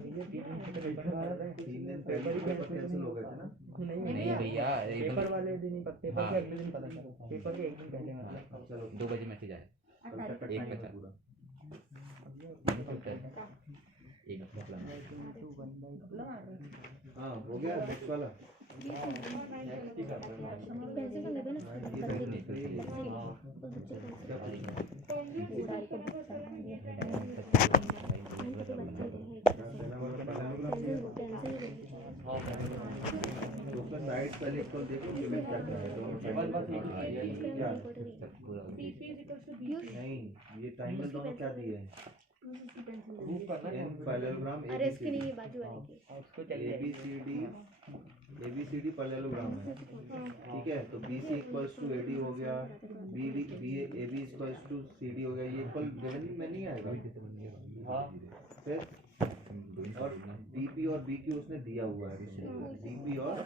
3 दिन पहले ही पेपर कैंसिल हो गए थे ना। नहीं भैया पेपर वाले दिन ही पेपर हाँ। के अगले दिन पता चला, पेपर के एक दिन पहले मतलब। चलो 2 बजे मैसेज आया। कल तक का एक टाइम है बचा। पूरा। एक हफ्ता हाँ, हो गया नेक्स्ट वाला। पैसे तो लगे ना ये बच्चे क्या राइट पहले इक्वल देखो गिवन क्या क्या है दोनों केवल बस एक triangle ही है। क्या है? पूरा नहीं ये ट्राइंगल दोनों क्या दिए हैं प्रूफ करना है इन पैरेललोग्राम अरे इसकी नहीं, बाजू वाले की। उसको चल A B C D parallelogram है ठीक है। तो B C equals to A D हो गया, B B B A B equals to C D हो गया। ये इक्वल गिवन में नहीं आएगा हाँ फिर। और डी पी और बी क्यू उसने दिया हुआ है, डी पी और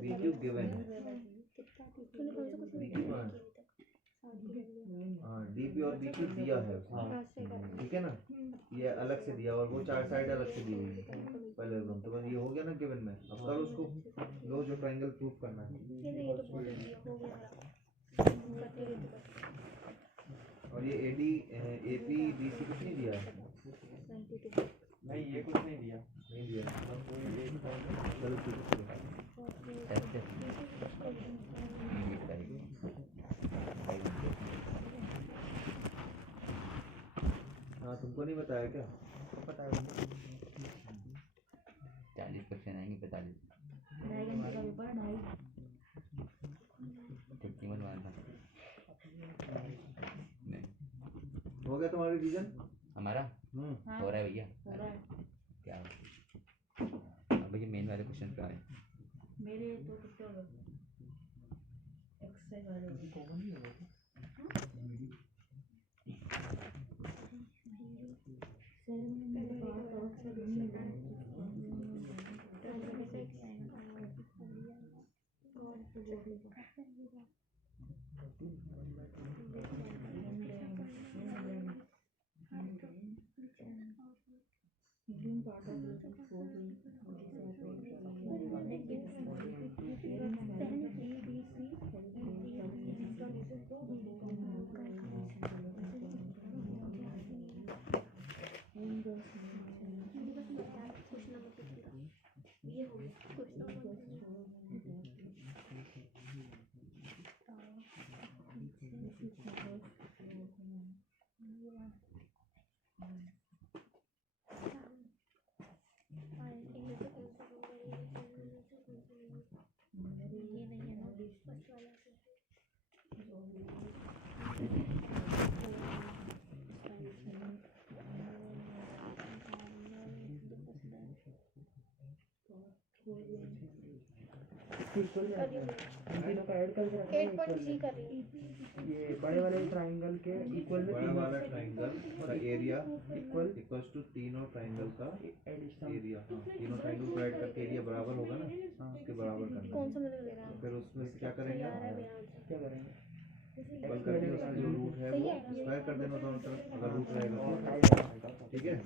बी क्यू गिवन है। तूने कौन सा क्वेश्चन बी क्यू हाँ डी पी और बी क्यू दिया है उसने, ठीक है ना। ये अलग से दिया और वो चार साइड अलग से दी हुई है पैरेललोग्राम। तो बस ये हो गया ना गिवन में। अब करो उसको, लो जो ट्राइंगल प्रूफ करना है। ये नहीं, ये तो बहुत इजी हो गया। करते रहे तो बस। और ये A D A P B C कुछ नहीं दिया है, 92 नहीं ये कुछ नहीं दिया। नहीं दिया है। चलो ठीक है ऐसे हाँ तुमको नहीं बताया क्या? पता है 40 क्वेश्चन आएंगे 45 ढाई घंटे का पेपर, ढाई 50 मत मारना नहीं। हो गया तुम्हारा रिवीजन? हमारा हाँ, हो रहा है भैया। हो रहा है। क्या अब ये मेन वाले क्वेश्चन पे आए। मेरे तो कितने हो गए एक्सरसाइज वाले तीनों का ऐड करके रखना है 8.3 कर रही हूँ। ये बड़े वाले ट्राइंगल के इक्वल में बड़ा वाला ट्राइंगल का एरिया इक्वल इक्वल्स टू तीनों ट्राइंगल का एडिशन एरिया। हाँ तीनों ट्राइंगल को ऐड करके एरिया बराबर होगा ना, उसके बराबर करना कौन है। सा मैंने ले रहा है? फिर उसमें से क्या करेंगे, आ रहा है मेरा आंसर। क्या करेंगे इक्वल करके उसमें जो रूट है वो स्क्वायर कर देना दोनों तरफ, अगर रूट रहेगा तो ठीक है।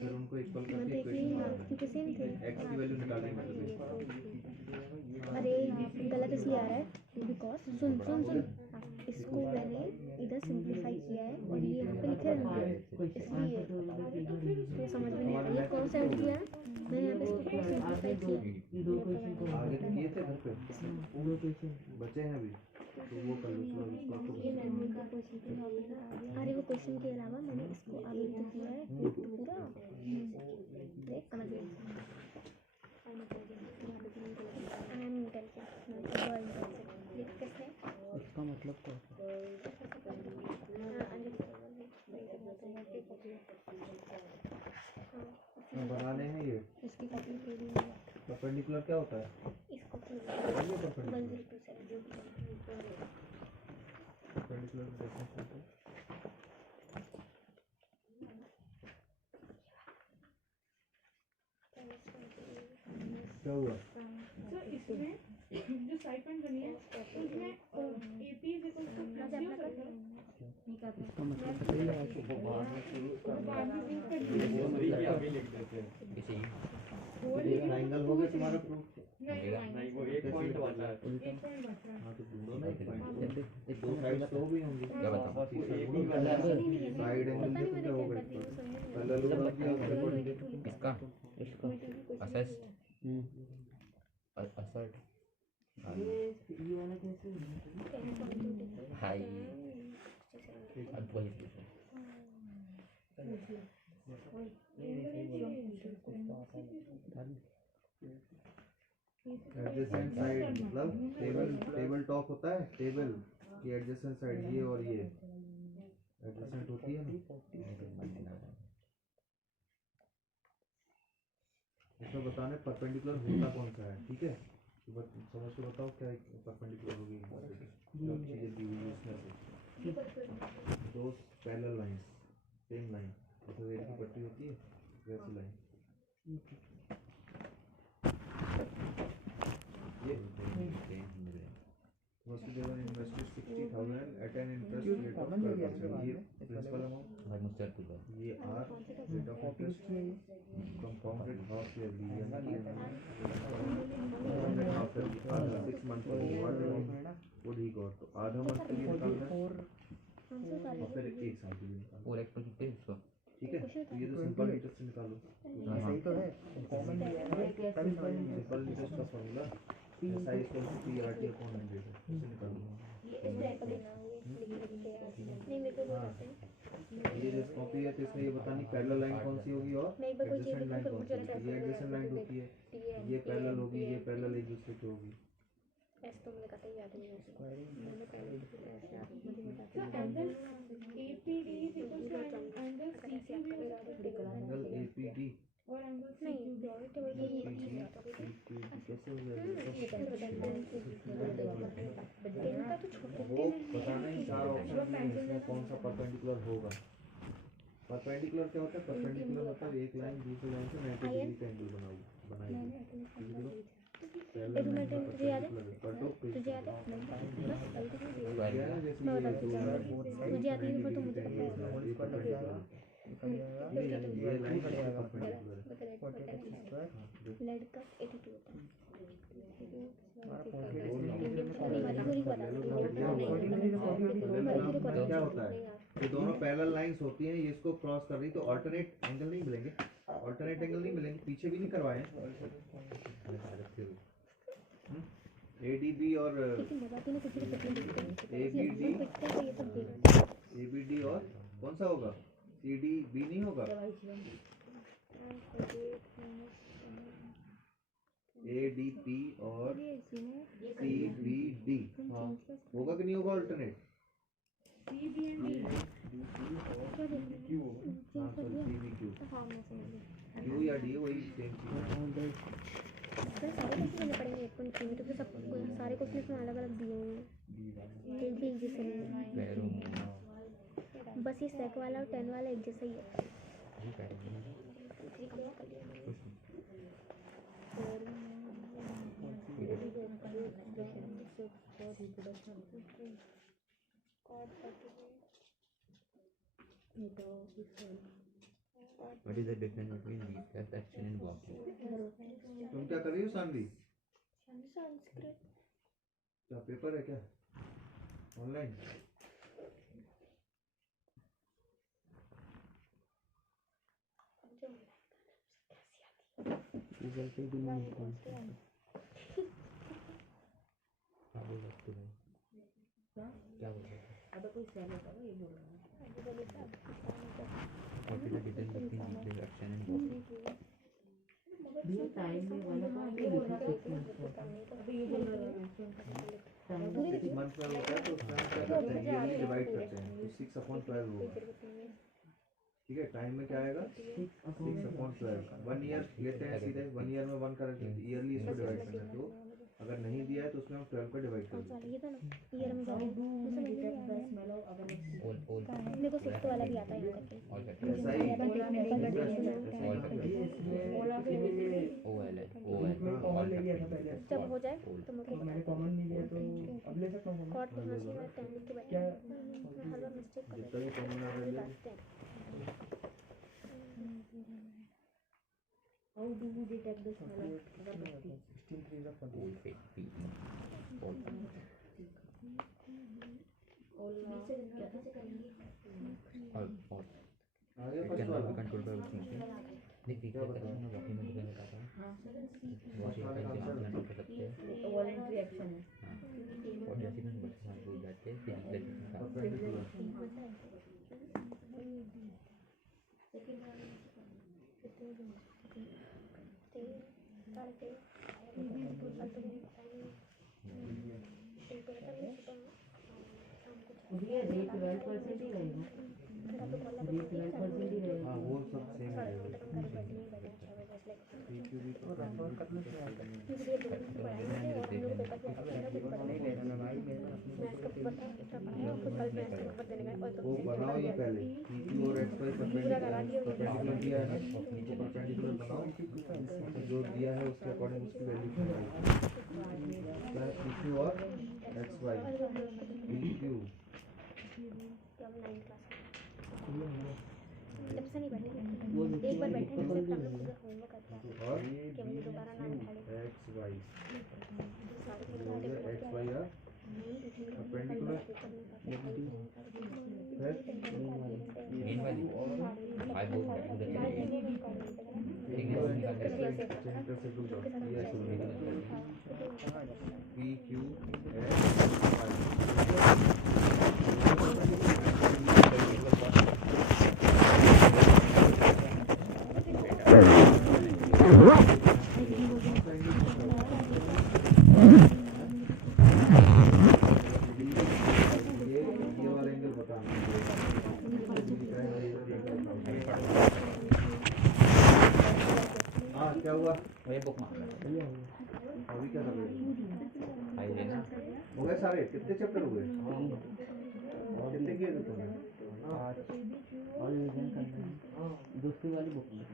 फिर उनको इक्वल मैं करके देख रही इक्वेशन हूँ बनाना क्योंकि सेम थे। है। एक्स की वैल्यू निकालनी है मतलब अरे गलत इसलिए आ रहा है बिकॉज सुन सुन सुन, इसको मैंने इधर सिंप्लीफाई किया है और ये यहाँ पे लिखे होंगे, इसलिए तो समझ में नहीं आ रहा ये कौन सा ऐड किया है। मैंने यहाँ पे इसको सिंप्लीफाई किया। आगे किए थे घर पे बचे हैं अभी, तो वो कर लो चलो इसको आपको अरे वो क्वेश्चन के अलावा मैंने इसको आगे लिख किया है पूरा। देख समझ गई। आई एम इंटेलिजेंट, मैं तो बहुत इंटेलिजेंट। लिख कैसे? इसका मतलब क्या है बनाने हैं ये। इसकी कॉपी के लिए परपेंडिकुलर क्या होता है? इसको ये परपेंडिकुलर 1027 परपेंडिकुलर डेफिनेशन है। क्या हुआ? सर इसमें जो साइड पॉइंट बनी है उसमें AP is equal to plus ही हो सकता है। इसका मतलब सही है कि बाद में प्रूफ कर दिया। अभी लिख देते हैं। इसे ही ट्राइंगल हो गया तुम्हारा प्रूफ? नहीं नहीं वो एक पॉइंट बचा है। 1 पॉइंट बच रहा है। हाँ तो ढूंढो ना एक पॉइंट। दो साइड तो भी होंगी। क्या बताऊँ? साइड एंगल देखो क्या होगा इसका। पहला लोग इसका असेस असर्ट हाई अब वही एडजेसेंट साइड मतलब टेबल टॉप होता है, टेबल की एडजेसेंट साइड ये और ये एडजेसेंट होती है ना। इसमें बताने परपेंडिकुलर होता कौन सा है, ठीक है। तो समझ के बताओ क्या परपेंडिकुलर होगी, जो चीजें दी हुई है उसमें से दो पैरेलल लाइंस, सेम लाइन जैसे रेल की पट्टी होती है वैसी लाइन, ये was given invested 60,000 at an interest rate of 12%. ये प्रिंसिपल अमाउंट, ये R rate of interest compounded half yearly, यानी कि कंपाउंडेड हाफ ईयरली आधा 6 month what would he got, तो आधा मंथ के लिए निकालना है और फिर 1 साल के लिए निकालना है, 4x पर कितने 100 ठीक है। तो ये तो सिंपल इंटरेस्ट से निकालो, सही तो है, कॉमन भी है तभी समझ में सिंपल इंटरेस्ट का formula SI equal to PRT upon 100 है, इससे निकालो। ये जो कॉपी है तो इसमें ये बतानी पैरेलल लाइन कौन सी होगी और एडजेसेंट लाइन कौन सी होगी। ये एडजेसेंट लाइन होती है, ये पैरेलल होगी, ये पैरेलल एक दूसरे की होगी। ऐसे तो मुझे कतई याद नहीं है, मैंने पहले ऐसे याद मुझे बता So angle APD is equal to angle CQB angle APD और angle नहीं CQB. ब्लॉग टेबल में ये चीज आता है कैसे हो जाएगा, इनका तो छोटे वो बताना ही 4 ऑप्शन है इसमें कौन सा परपेंडिकुलर होगा। परपेंडिकुलर क्या होता है, परपेंडिकुलर मतलब एक लाइन दूसरी लाइन से 90 डिग्री का एंगल बनाएगी, एक मिनट तुझे याद है, तुझे याद है बस गलती नहीं हुई। मुझे मैं बताती हूँ मुझे याद नहीं पर तो मुझे पता है। होल स्क्वायर लग जाएगा, निकल जाएगा, ये लाइन पड़ जाएगा लड़का 82 होता है। हमारा 40 क्या होता है, ये दोनों पैरेलल लाइंस होती हैं, ये इसको क्रॉस कर रही तो ऑल्टरनेट एंगल नहीं मिलेंगे, ऑल्टरनेट एंगल नहीं मिलेंगे, पीछे भी नहीं करवाए ADB और ABD और कौन सा होगा, CDB नहीं होगा, ADP और CBD होगा कि नहीं होगा ऑल्टरनेट, CB and D. हाँ सॉरी CBQ, Q या D वही सेम चीज है। सारे क्वेश्चन लेने पड़ेंगे एक पॉइंट में, तो फिर सब सारे क्वेश्चन इसमें अलग अलग दिए होंगे, एक भी एक जैसे नहीं है, बस ये सेक वाला और 10 वाला एक जैसा ही है। What is the difference between reflex action and walking? तुम क्या कर रही हो शानवी, संस्कृत क्या पेपर है क्या ऑनलाइन, क्या बोल रहे हैं? अब कोई सेल होता है ये बोल रहा है। What is the difference between reflex action and walking? ये टाइम में वाला काम भी अभी ये बोल रहा है मंथ में होता है तो उसमें हम क्या करते हैं, ईयरली डिवाइड करते हैं तो 6/12 होगा, ठीक है। टाइम में क्या आएगा 6/12, 1 ईयर लेते हैं सीधे, 1 ईयर में 1 कर ईयरली इसको डिवाइड करना है, तो अगर नहीं दिया है तो उसमें हम 12 का डिवाइड कर देते हैं। ये था ना ईयर में how do we detect the smell of awareness. All मेरे को 6 वाला भी आता है यहाँ करके, all factors. ऐसा ही All factors. कॉमन ले लिया था पहले, जब हो जाए तो मेरे को मैंने कॉमन नहीं लिया तो अब ले सकता हूँ कॉर्ड के हाथ से मैं 10 लिख के बैठा मैं हर बार मिस्टेक कर जितना भी कॉमन आ रहा है how do we detect the smell of awareness. 16 3 of 40 All fake PE. All all. आ गया It फर्स्ट cannot वाला be controlled by thinking. नहीं reflex action में walking में डिपेंड करता है। बहुत ही कंट्रोल कर सकते हैं। वॉलंटरी एक्शन है। हाँ। और जैसे कि बच्चे साथ बोल जाते हैं कि reflex action का परपेंडिकुलर सेकंड हाँ वो सब सेम है। PQ भी और रेफर करने से आता है वो बनाओ ये पहले PQ और XY परपेंडिकुलर दिया है ना, नीचे परपेंडिकुलर बनाओ, तो जो दिया है उसके अकॉर्डिंग उसकी वैल्यू निकालो। PQ और XY PQ जब से नहीं बैठे एक बार बैठे ना सिर्फ हम लोग पूरा होमवर्क करके आए और कि मुझे दोबारा ना उठाड़े XY XY या परपेंडिकुलर मेन वाली आई बोल सेंटर से टू ये PQ ये वाला एंगल बताना। हाँ क्या हुआ? वही बुक मांगा अभी क्या कर रहे हो? आई लेना हो गए सारे? कितने चैप्टर हुए? कितने किए थे तुमने? और रिवीजन करना है दूसरी वाली बुक में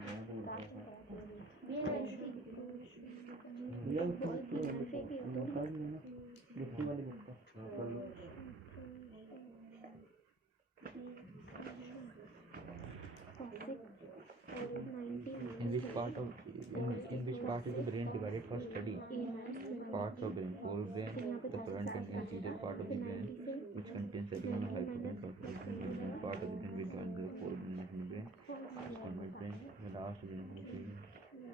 दूसरी वाली बुक का हाँ कर लो। in which part is the brain divided for study? Parts of brain: forebrain, the front and anterior part of the brain, which contains cerebellum and hypothalamus of the brain. Part of the brain which joins the forebrain and midbrain, midbrain, the last brain.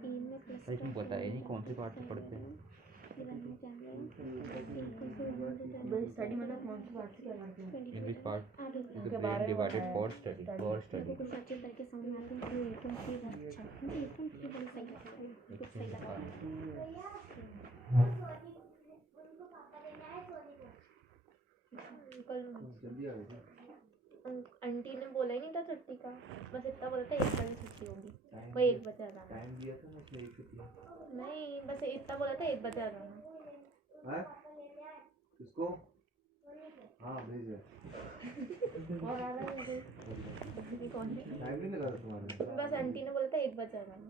इसमें बताया नहीं कौन से part से पढ़ते हैं। Study मतलब कौन सी बात से क्या करते हैं? In which part is the brain divided for study? For study. जल्दी आ गए। आंटी ने बोला ही नहीं था छुट्टी का, बस इतना बोला था 1 बजे छुट्टी होगी, कोई 1 बजे आ जाना। टाइम दिया था ना इसलिए 1 से 3। नहीं बस इतना बोला था 1 बजे आ जाना। हैं? किसको? हाँ भेज दे। और आ रहा है कौन है? टाइम नहीं लगा था तुम्हारे? बस आंटी ने बोला था 1 बजे आ जाना।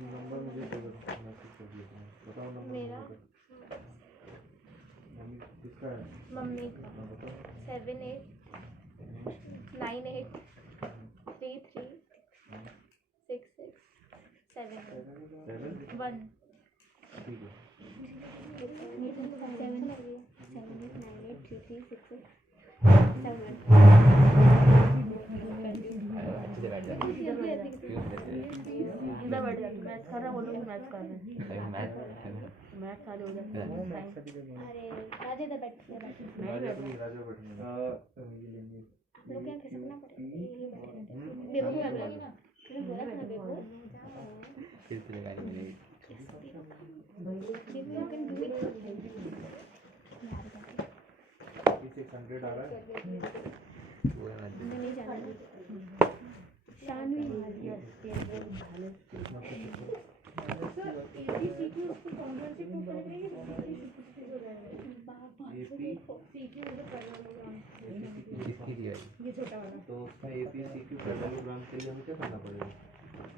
नंबर मुझे दे दो, मैसेज कर दिया तुमने। बताओ नंबर मेरा मम्मी किसका है? मम्मी का हाँ बताओ। 7898336671 ठीक है। 7898336671 अच्छे से बैठ जाओ। इधर बैठ जाते मैथ कर रहा, वो लोग मैथ कर रहे हैं। मैथ सारे हो जाते हैं। अरे राजा इधर बैठ मैं राजा को नहीं, राजा बैठने दो। ये लेंगे। लोग क्या खिसकना पड़ेगा, ये बैठे बेबू में बोला था ना बेबू फिर से लगानी मिलेगी। बेबू यू कैन डू इट। 600 आ रहा है। वो है नहीं जाना शानवी किसकी दिया है? ये छोटा वाला तो उसमें APCQ पैरेललोग्राम के लिए हमें क्या करना पड़ेगा?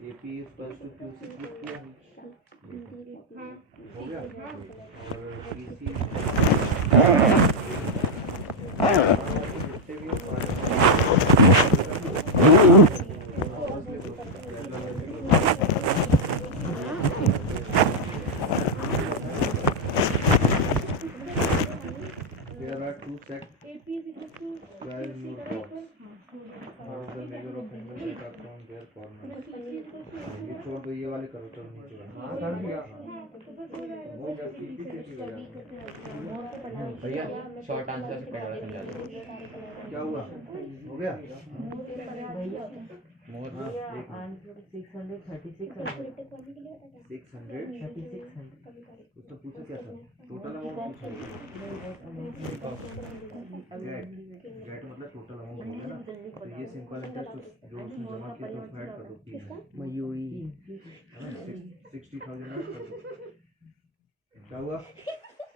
AP equals to QC proof किया हो गया, और PC जितने भी there are two sets AP is equal to square node dots. What is the measure of angles that are from their corners? ये छोड़ दो, ये वाले करो, चलो नीचे वाले। हाँ तो बस हो जाएगा। भैया शॉर्ट आंसर से पहले वाला समझा दो। क्या हुआ, हो गया? मोर आंसर 636 उसने पूछा क्या था? टोटल अमाउंट पूछा। गेट मतलब टोटल अमाउंट हो गया ना, तो ये सिंपल इंटरेस्ट जो उसने जमा किया था उसमें ऐड कर दो 3 मयूरी 60,000 ऐड कर दो। क्या हुआ?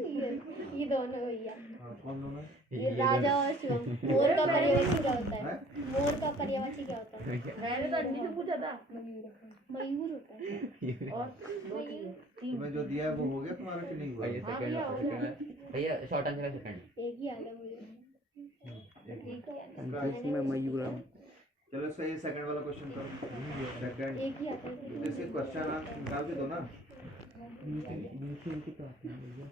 ये दोनों भैया, हाँ, कौन दोनों है? ये राजा और शिवम। मोर का पर्यवची क्या होता है? हैं? मोर का पर्यवची क्या होता है? मैंने तो अन्नी से पूछा था। मयूर होता है। और तुम्हें जो दिया है वो हो गया तुम्हारा कि नहीं हुआ? भैया सेकंड भैया शॉर्ट आंसर का सेकंड। एक ही आता है मुझे। एक ही आता है। इसमें मयूरा चलो सही, सेकंड वाला क्वेश्चन करो। सेकंड एक ही आता है। जैसे क्वेश्चन आप निकाल के दो ना। दूसरी की तो आती है भैया।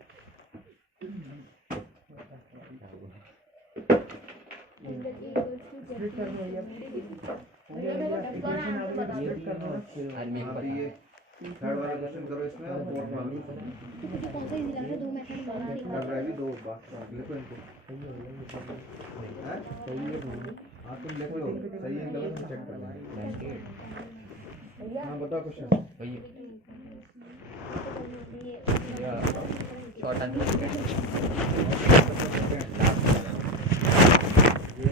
एंगल इक्वल्स टू स्प्लिट कर दो भैया। आदमी को अभी ये थर्ड वाला क्वेश्चन करो इसमें और फोर्थ वाला क्वेश्चन तो मुझे कौन सा इजी लग रहा है? दो मेथड बना कर रहा है भी दो बात लिखो इनको। हैं? हाँ तुम लिख लो, सही है गलत में चेक करना है। हाँ बताओ क्वेश्चन। भैया शॉर्ट आंसर सेकंड। ये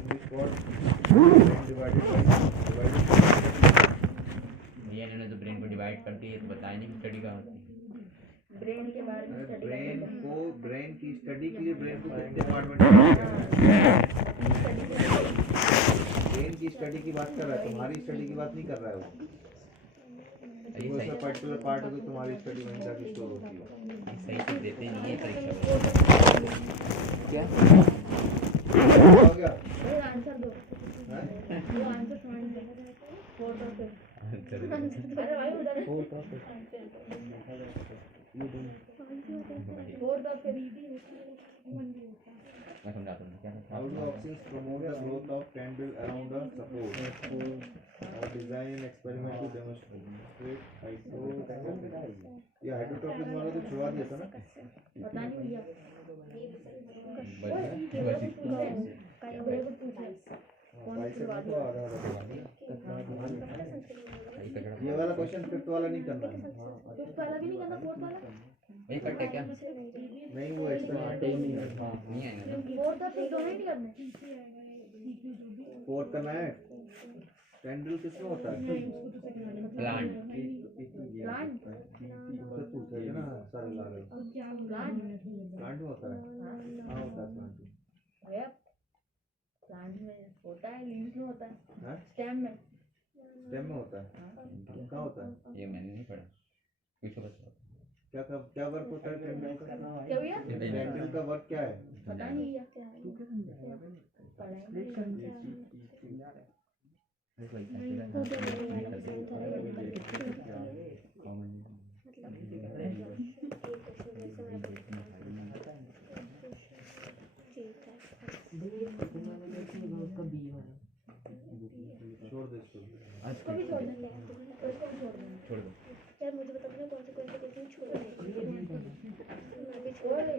इंग्लिश वर्ड डिवाइडेड भैया इन्होंने तो ब्रेन को डिवाइड कर दिया, तो बताया नहीं कि स्टडी कहाँ होती है। ब्रेन के बारे में स्टडी ब्रेन करते को, ब्रेन की स्टडी के लिए ब्रेन को कितने डिपार्टमेंट ब्रेन की स्टडी की बात कर रहा है, तुम्हारी स्टडी की बात नहीं कर रहा है वो। सही वो सही ऐसा पर्टिकुलर पार्ट होगी तुम्हारी स्टडी वहीं जाके स्टोर होती है। सही से देते नहीं है परीक्षा में। क्या हो गया? हैं। आंसर दो। हैं? वो आंसर समझ में फोटो पे। आंसर अरे भाई उधर ये दोनों फोटो पे मैं समझाता हूँ क्या How do auxins promote the growth of candle around a support? Design an experiment to demonstrate hydrotropism. ये हाइड्रोट्रोपिज्म वाला तो छुआ दिया था ना? पता नहीं भैया। बाइसेप में तो आधा आधा करना है। ये वाला क्वेश्चन फिफ्थ वाला नहीं करना है। तो पहला भी नहीं करना, फोर्थ वाला वही कट है क्या? नहीं वो एक्सपेरिमेंट नहीं आएगा ना। फोर्थ और फिफ्थ दोनों ही नहीं करने। फोर्थ करना है। कैंडल किसमें होता है? प्लांट प्लांट उससे पूछा है ना सारे लाल प्लांट प्लांट में होता है। हाँ होता है प्लांट में। भैया प्लांट में होता है, लीव्स में होता है, हैं? स्टेम में। स्टेम में होता है। कहाँ होता है? ये मैंने नहीं पढ़ा, कुछ बताओ। क्या वर्क होता है कैंडल का? क्या भैया? कैंडल का वर्क क्या है? पता नहीं भैया। पढ़ाई उसका बी वाला छोड़ दो इसको। इसको भी छोड़ देंगे। इसको भी छोड़ देंगे। छोड़ दो। यार मुझे बता दो कौन से क्वेश्चन छोड़ देंगे।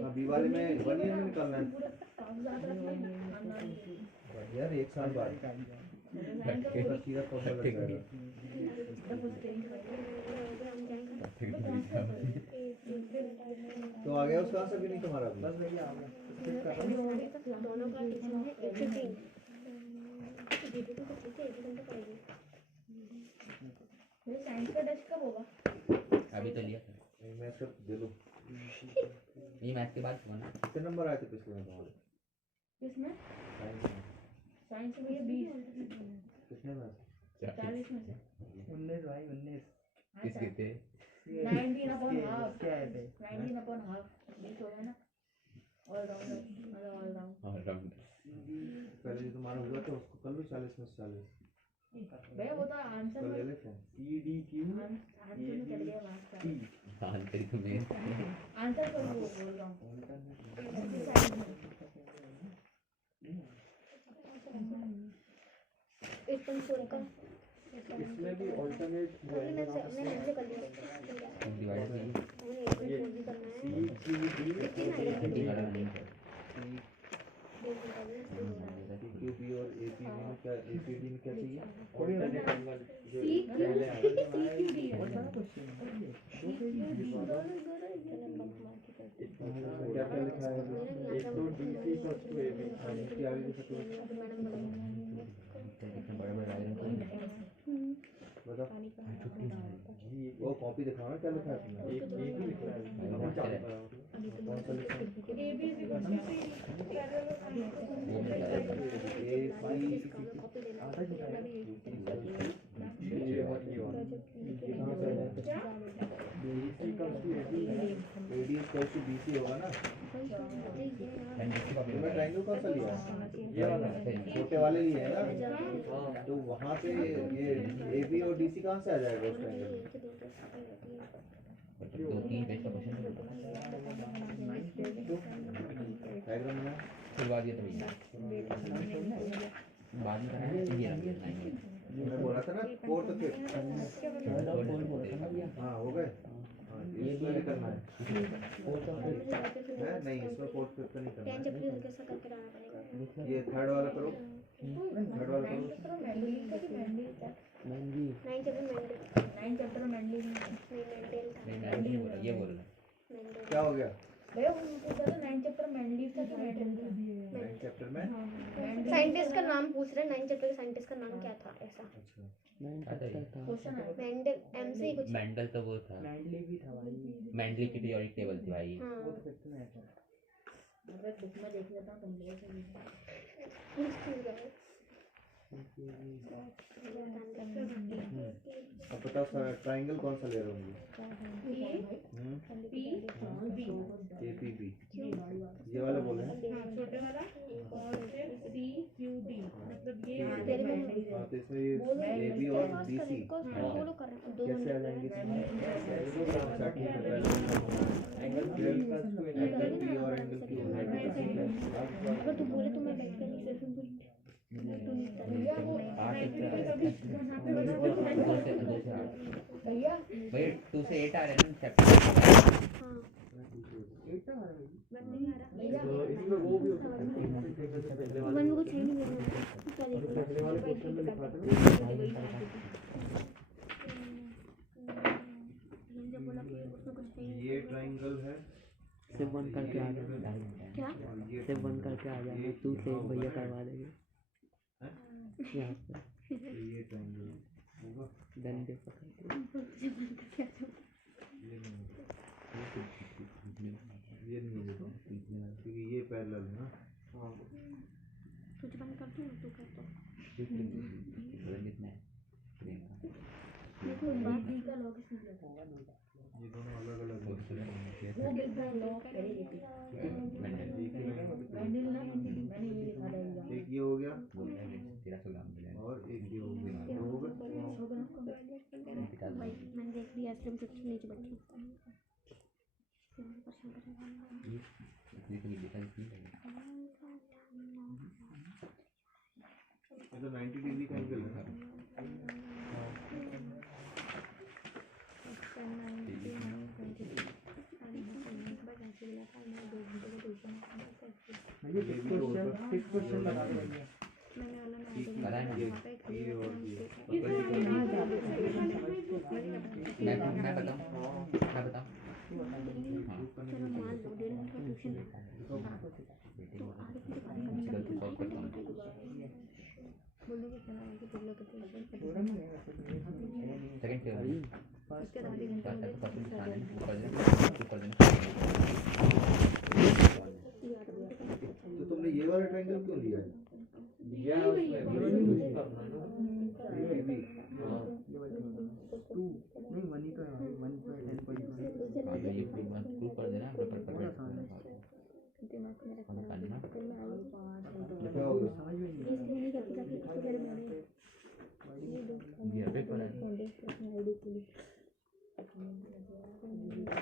हाँ बी वाले में 1 ईयर में निकालना है यार, 1 साल बाद सीधा पता लग जाएगा। तो आ गया उसका आंसर भी नहीं तुम्हारा? बस भैया आ गया। दोनों का टीचर है 115। ये साइंस का टेस्ट कब होगा? अभी तो लिया था, मैं सब दे दो। ये मैथ के बाद हुआ ना। कितने नंबर आए थे पिछले में तुम्हारे? किसमें? साइंस में साइंस में भैया 20 कितने में? 40 में से 19 भाई 19 किसके थे? 19 अपॉन हाफ। क्या है थे 19 अपॉन हाफ 20 हो गया ना। All round all round. All round. पहले जो तुम्हारा हुआ था उसको कर लो 40 में से 40 भैया वो तो आंसर कर ले में लेते हैं। आंसर में चल गया मार्क्स का। आंसर तो मेन आंसर तो वो बोल रहा हूँ। एक पॉइंट फोर का इसमें भी ऑल्टरनेट मैंने कर लिया। डिवाइड हुई। मैंने 8.4 भी करना है। APD में क्या चाहिए? क्या क्या लिखा है? क्या आगे लिखा है? बताओ। वो कॉपी दिखाओ ना, क्या लिखा है तुमने? कौन सा लिखा है? BC होगा ना? तुमने ट्रायंगल कौन सा लिया है? छोटे वाले लिए है ना? तो वहाँ पे ये AB और DC कहाँ से आ जाएगा उस ट्रायंगल में? 2-3 पेज का क्वेश्चन डायग्राम में शुरुआत ये तो बाद में करना है ये मैं बोला था ना 4th फिर। हाँ हो गए। ये भी करना है। नहीं इसमें 4th 5th नहीं करना है। ये 3rd वाला करो। 3rd वाला करो। 9 चैप्टर में मैंडली ये बोल रहा क्या हो गया? भैया उनको पता 9 चैप्टर मैंडली था कि मैंडली था? 9th चैप्टर में साइंटिस्ट का नाम पूछ रहे हैं, 9 चैप्टर के साइंटिस्ट का नाम क्या था ऐसा? क्वेश्चन है मेंडल एमसी कुछ। मेंडल तो वो था, मेंडली की पीरियोडिक टेबल थी भाई। हाँ मैं बुक में देख लेता हूं तुम लोगों से अब बताओ ट्रायंगल कौन सा ले रहे होंगे? APB ये वाला बोले हैं। छोटे वाला और फिर CQD मतलब ये हाँ तो इसमें ये AB और DC कैसे आ जाएंगे? एंगल P और एंगल Q अगर तू बोले तो मैं बैठ कर नहीं सकती। भैया भाई 2 से 8 आ रहे हैं ना चैप्टर। इसमें वो भी होता है मन को चाहिए नहीं पहले वाले क्वेश्चन में लिखा था ये ट्रायंगल है। सिर्फ 1 करके आ जाना, क्या सिर्फ 1 करके आ जाना, 2 से 1 भैया करवा देंगे यहाँ पे। ये ट्रायंगल होगा। देन दे पकड़ ये नहीं होगा क्योंकि ये पैरेलल है ना। हाँ तुझे बंद कर दूँ तू कर दो। कितना है देखो बात का लॉग इसमें होगा ये दोनों अलग अलग वो कितना लॉग करेगी मैंडल ना मैंने ये लिखा था एग्जाम एक ये हो गया 1300 ग्राम और एक ये हो गया। तो होगा मैंने देख लिया स्लिम से नीचे बैठी तो 90 डिग्री का एंगल है। ये 6 क्वेश्चन लगा देंगे। मैं बताऊं चलो मान लो 1.5 घंटा ट्यूशन तो आगे की बात करता हूँ बोलोगे क्या आगे बोलो तो सेकंड क्लियर उसके बाद आधे घंटे तो तुमने ये वाला ट्रायंगल क्यों लिया है? दिया है उसमें नहीं मनी तो है 1 पे 10 पर ये प्रूव कर देना पेपर पर दिमाग में रखना क्या हो गया? इसलिए नहीं करते जाके तो मेरे में ये पेपर है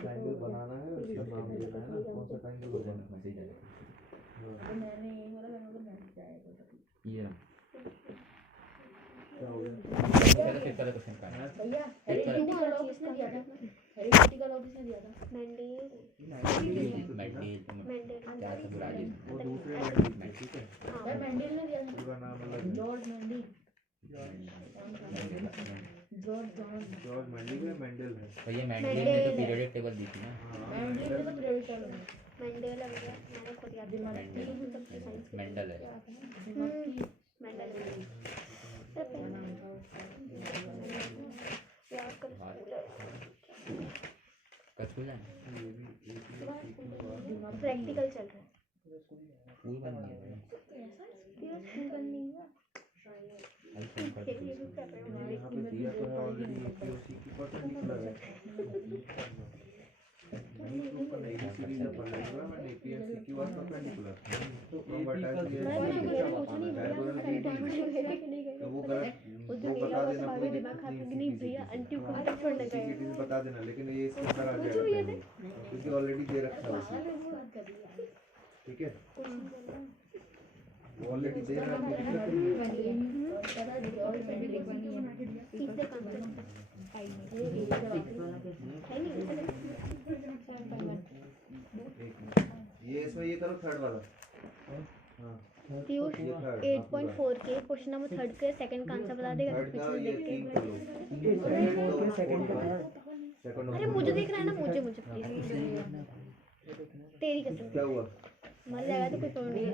ट्रायंगल बनाना है उसका नाम देना है ना। कौन सा ट्रायंगल होगा? मैसेज आएगा तो मैंने ये वाला मैंने मैसेज आएगा ये क्या हो गया? चलो पेपर क्वेश्चन का भैया अरे का लॉग किसने दिया था हेरिडिटी का किसने दिया था? मेंडेल मेंडेल क्या था बुरा जी वो दूसरे मेंडेल, ठीक है। यार मेंडेल ने दिया था। पूरा नाम अलग है। George Mendel. जॉर्ज मेंडेल है, मेंडेल है। तो ये मेंडेल ने तो पीरियोडिक टेबल दी थी ना। हाँ, मेंडेल ने तो पीरियड चल रहा है। मेंडेल है भैया, मैंने खुद याद किया। मेंडल है मेंडेल याद कर कस्कूल है प्रैक्टिकल चल रहा है। स्कूल बन गया ये स्कूल बन नहीं हुआ। ये भी पेपर में यहाँ पे दिया तो है ऑलरेडी APOC की परपेंडिकुलर है। नहीं प्रूफ करना ABCD का परपेंडिकुलर मैंने APNC की वाज परपेंडिकुलर। तो बटा दिया तो वो गलत वो बता देना कोई दिक्कत नहीं भैया आंटी को पता छोड़ना चाहिए बता देना, लेकिन ये इसके अंदर आ जाएगा क्योंकि ऑलरेडी दे रखा है उसे, ठीक है। वो ऑलरेडी दे रहा है, कोई दिक्कत नहीं है। तीसरे काम पे है नहीं। ये इसमें ये करो थर्ड वाला। हाँ पीयूष 8.4 के क्वेश्चन नंबर थर्ड के सेकंड का आंसर बता देगा। थर्ड का ये तीन कर लो। सेकंड अरे मुझे देख रहा है ना, मुझे प्लीज तेरी कसम क्या हुआ? मर जाएगा तो कोई प्रॉब्लम नहीं है।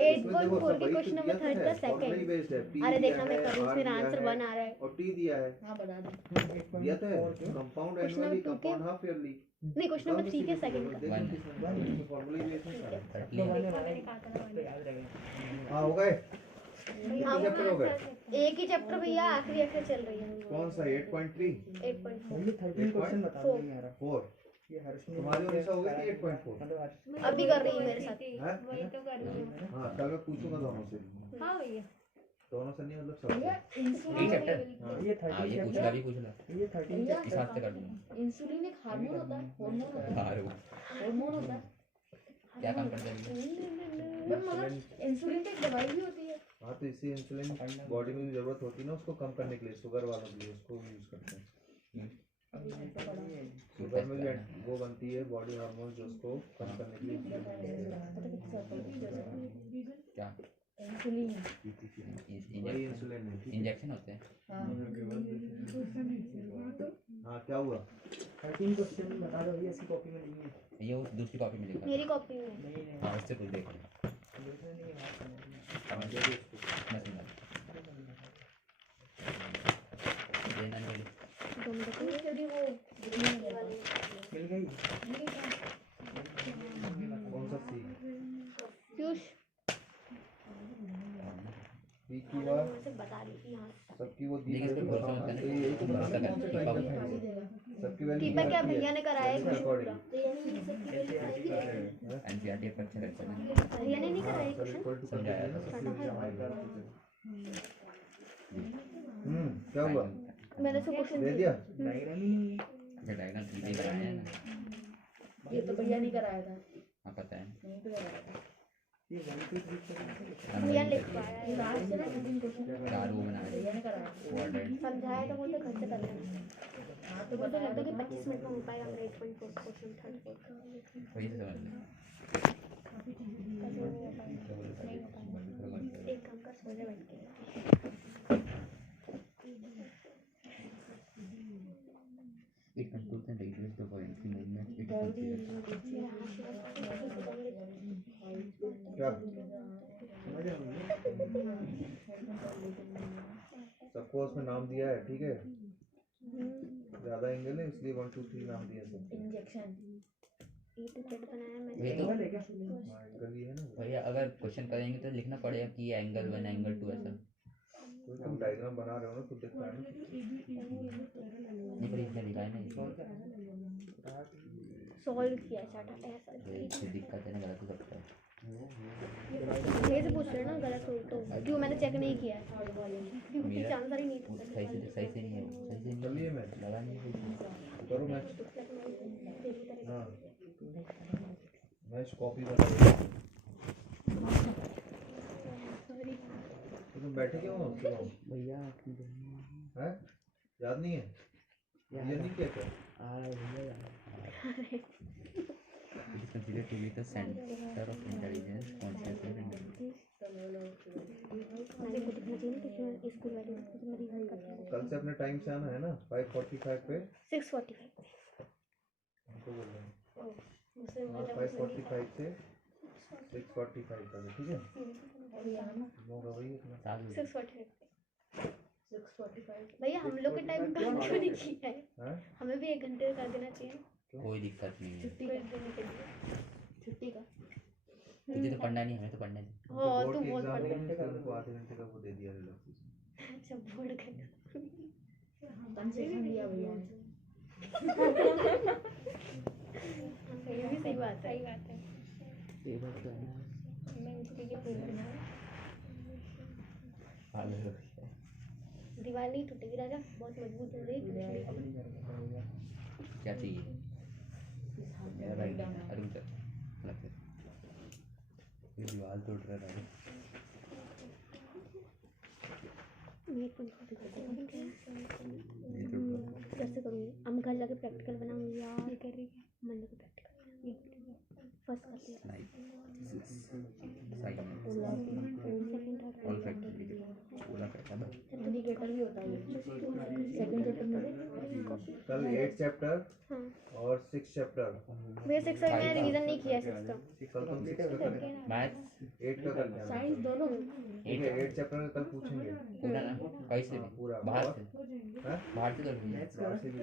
8.4 के क्वेश्चन नंबर थर्ड का सेकंड। अरे देखना मैं करूँ, फिर आंसर 1 आ रहा है और टी दिया है। हां बता दे। दिया तो है compound annually, compound half yearly. नहीं, क्वेश्चन नंबर 3 के सेकंड का। फॉर्मूला ही इसमें सारा। मैंने कहा था हां हो गए। हाँ, चैप्टर हो गए। एक ही चैप्टर भैया, आखिरी अक्षर चल रही है। कौन सा 8.3 8.4 ओनली 13 क्वेश्चन बता दो यार। 4 ये हर्ष ने तुम्हारी ओर से हो गई थी 8.4 मतलब हर्ष अभी कर रही है मेरे साथ। है। वही तो कर रही हूँ। हाँ कल मैं पूछूंगा दोनों से। हाँ भैया दोनों से नहीं मतलब भैया सब। यही चैप्टर ये हाँ 13 ये पूछ ला भी पूछ ला ये 13 भैया इस हिसाब से कर दूंगा। इंसुलिन एक हार्मोन होता है, हार्मोन होता है, हार वो हार्मोन होता है। क्या काम करता है मैम मगर इंसुलिन तो एक दवाई भी होती है। हाँ तो इसी इंसुलिन बॉडी में जरूरत होती है ना उसको कम करने के लिए, शुगर वालों के लिए उसको यूज करते हैं। शुगर में भी वो बनती है बॉडी हार्मोन जो उसको कम करने के लिए क्या इंसुलिन वही इंसुलिन है। इंजेक्शन होते हैं हाँ क्या हुआ? 13 क्वेश्चन बता दो, ये ऐसी कॉपी में नहीं है। ये वो दूसरी कॉपी में लिखा मेरी कॉपी में। नहीं नहीं हाँ उससे कुछ देख दूसरे नहीं है। समझ गया मैं समझा लेना नहीं तुम देखो यदि वो मिल गई। कौन सा सी? पीयूष बी की बार मुझे बता रही थी यहाँ सबकी वो दी लेकिन इस पे भरोसा मत करना, यही तो भरोसा बता करना, टीपा को। सबकी वैल्यू टीपा क्या भैया ने कराया है कुछ अकॉर्डिंग एनसीईआरटी पर अच्छा करता है भैया ने नहीं कराया है क्वेश्चन। समझाया क्या हुआ? मैंने उसको क्वेश्चन दे दिया? डायग्राम ही नहीं है। ये डायग्राम सीधे बनाया है ना। ये तो भैया नहीं कराया था, हाँ पता है नहीं तो कराया था। ये 1 2 3 4 भैया लिख पाया ये है। लास्ट से ना 13 क्वेश्चन चार वो बनाया भैया ने कराया। कोऑर्डिनेट समझाया तो बोलते घर से कर लेना। हाँ तो तो मुझे बताया लगता है तो कि था। 25 मिनट में हो पाएगा मेरा 8.4 क्वेश्चन थर्ड फोर्थ। वही से समझ लो नहीं हो पाएगा। एक काम कर, सो जा बैठ के। It controls and regulates the buoyancy movement. It क्या? सबको उसमें नाम दिया है, ठीक है। ज्यादा एंगल है इसलिए 1 2 3 नाम दिया सबको। इंजेक्शन ये तो सेट बनाया मैंने। वही तो है क्या? एंगल ही है ना। भैया अगर क्वेश्चन करेंगे तो लिखना पड़ेगा कि ये एंगल 1 एंगल 2 ऐसा कोई तुम डायग्राम बना रहे हो ना खुद देख पा रहे हो। नहीं पर इसमें लिखा है ना सॉल्व किया चाटा ऐसा। इससे दिक्कत है ना गलत हो सकता है मेरे से पूछ रहे ना गलत हो तो, क्यों मैंने चेक नहीं किया क्योंकि कुछ आंसर ही नहीं था। सही से नहीं है सही से नहीं चलिए मैं लगा नहीं है करो मैच। हाँ मैच कॉपी बता दो। तो तुम बैठे क्यों हो उसके बाद? भैया आपकी जमीन हैं? याद नहीं है? ये नहीं किया क्या? It is considered to be the center of intelligence, consciousness, and मैंने को दिखना चाहिए ना कि स्कूल वाले तो मेरी घर का कल से अपने टाइम से आना है ना 5:45 पे 6:45 हमको बोल रहे हैं 5:45 से 6:45 तक ठीक है होगा वही इतना 6:45 भैया हम लोग के टाइम का क्यों नहीं किया है हैं हमें भी 1 घंटे कर देना चाहिए कोई दिक्कत नहीं है। छुट्टी छुट्टी का तुझे तो पढ़ना नहीं, हमें तो पढ़ना नहीं। हाँ बोर्ड तू के बहुत एग्जाम पढ़ में हमने उनको आधे घंटे का वो दे दिया रिलैक्सेशन अच्छा बोर्ड का कंसेशन दिया भैया ने। ये भी सही बात है पेपर तो है ना। मैं उसी के फूल बना दीवार नहीं टूटेगी राजा बहुत मजबूत हो रही है क्या चाहिए? मेरा राइट अरुण सर अलग से ये दीवार टूट रहा है। मैं कैसे करूँगी हम घर जाके प्रैक्टिकल बनाऊंगी यार कर रही है मन को प्रैक्टिकल फर्स्ट करती है ऑल फैक्टर पूरा करता है। इंडिकेटर भी होता है सेकंड चैप्टर में कल 8 चैप्टर हाँ और 6 चैप्टर भैया 6 का मैंने रिवीजन नहीं किया 6 का कल तुम 6 का करें मैथ्स 8 का कर लेना साइंस दोनों ठीक है 8 चैप्टर का कल पूछेंगे पूरा ना कैसे भी पूरा बाहर से हैं बाहर से कर ली। बाहर से भी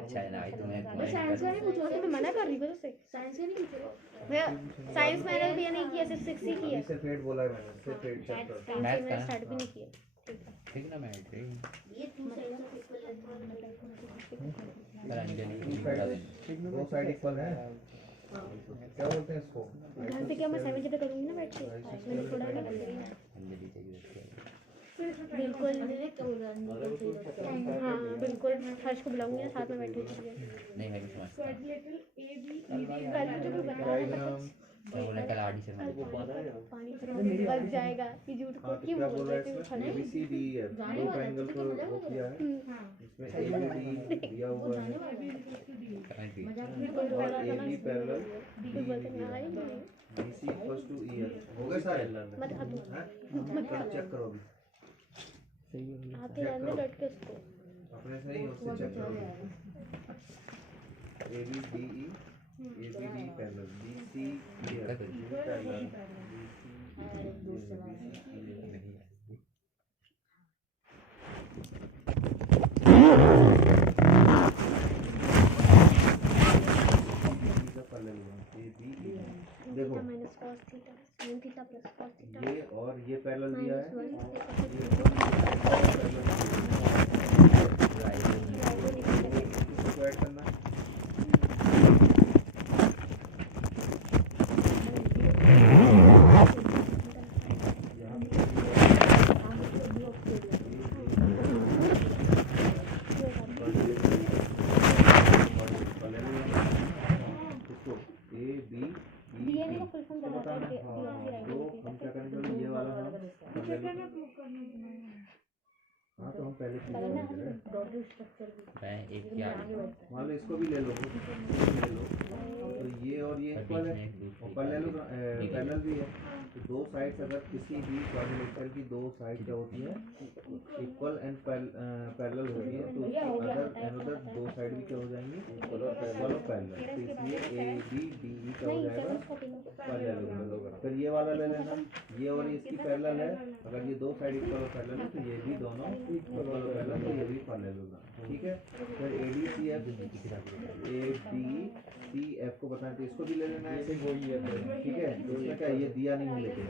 अच्छा है ना आई तुम्हें मैं साइंस का नहीं पूछ रहा तो मैं मना कर रही हूँ तुझसे साइंस का नहीं पूछ रहा भैया साइंस मैंने भी नहीं किया सिर्फ 6 ही किया सिर्फ 8 बोला है मैंने सिर्फ 8 चैप्टर साइंस मैथ्स मैंने का? स्टार्ट भी नहीं किया ठीक ना मैं ये टू साइड दो साइड इक्वल है क्या बोलते हैं इसको घर पे क्या मैं 7 चैप्टर करूँगी ना बैठ के मैंने थोड़ा ना अंजलि चाहिए बिल्कुल हाँ बिल्कुल हर्ष को बुलाऊंगी ना साथ में बैठे नहीं है समझ कल तो भी बता डायग्राम बोला कल आरडी शर्मा पानी बच जाएगा ये झूठ को हाँ तो क्यों क्या बोल बोल रहा रहे है थे इसमें ABCDEF दो ट्रायंगल को वो किया है इसमें ABD दिया हुआ है और AB parallel BC equals to EF हो गए सारे मत खा तू चेक करो अभी सही है। आते रहने लट के उसको अपने से ही उससे चेक करो ABDE ABD parallel BC EF parallel देखो minus cos theta sin theta plus cos theta ये और ये पैरेलल दिया है इसको ऐड करना है डीएनए का फुल फॉर्म तो बताना तो हम क्या करेंगे अभी ये वाला हम हाँ तो हम पहले मैं एक क्या मान लो इसको भी ले लो ले लो तो ये और ये इक्वल है और पैरेलल भी है तो दो साइड्स अगर किसी भी क्वाड्रिलेटरल की दो साइड क्या होती है इक्वल एंड पैरेलल होती है तो अदर अनदर दो साइड भी क्या हो जाएंगी इक्वल और पैरेलल तो इसलिए ABDE क्या हो जाएगा पैरेलल फिर ये वाला ले लेना ये और इसकी पैरेलल है अगर ये दो साइड इक्वल और पैरेलल है तो ये भी दोनों इक्वल और पैरेलल तो ये भी पैरेलल होगा ठीक है फिर ADCF ADCF को बताना तो इसको भी ले लेना है ऐसे ठीक है तो इसमें क्या ये दिया नहीं है लेकिन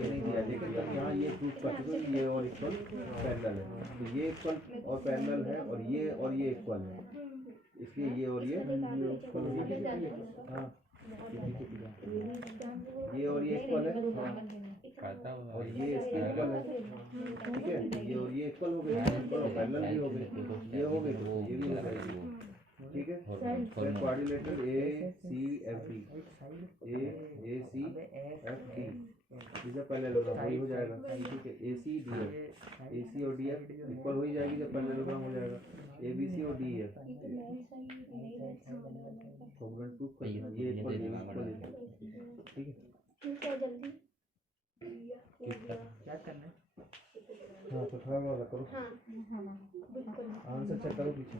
ये नहीं दिया लेकिन तुम यहाँ ये प्रूफ कर चुके हो ये और इक्वल पैरेलल है तो ये इक्वल और पैरेलल है और ये इक्वल है इसलिए ये और ये इक्वल हाँ ये और ये इक्वल है और ये इसके इक्वल है ठीक है ये और ये इक्वल हो गए और पैरेलल भी हो गए ये हो गए तो ये भी हो गए ठीक है फिर क्वाड्रिलेटरल ACFD जब पैरेललोग्राम वही हो जाएगा ठीक है AC और DF इक्वल हो ही जाएगी जब पैरेललोग्राम हो जाएगा सी और डी है ये तो मैथ्स है, नहीं मैथ्स होने वाला है। कॉम्पोनेंट प्रूफ कर ये देना, ये ये एक और दे ये देगा इसको ले मैडम। लो, ठीक है। ठीक है जल्दी। क्या करना है? हाँ तो थर्ड वाला करो, हाँ बिल्कुल। आंसर चेक करो पीछे,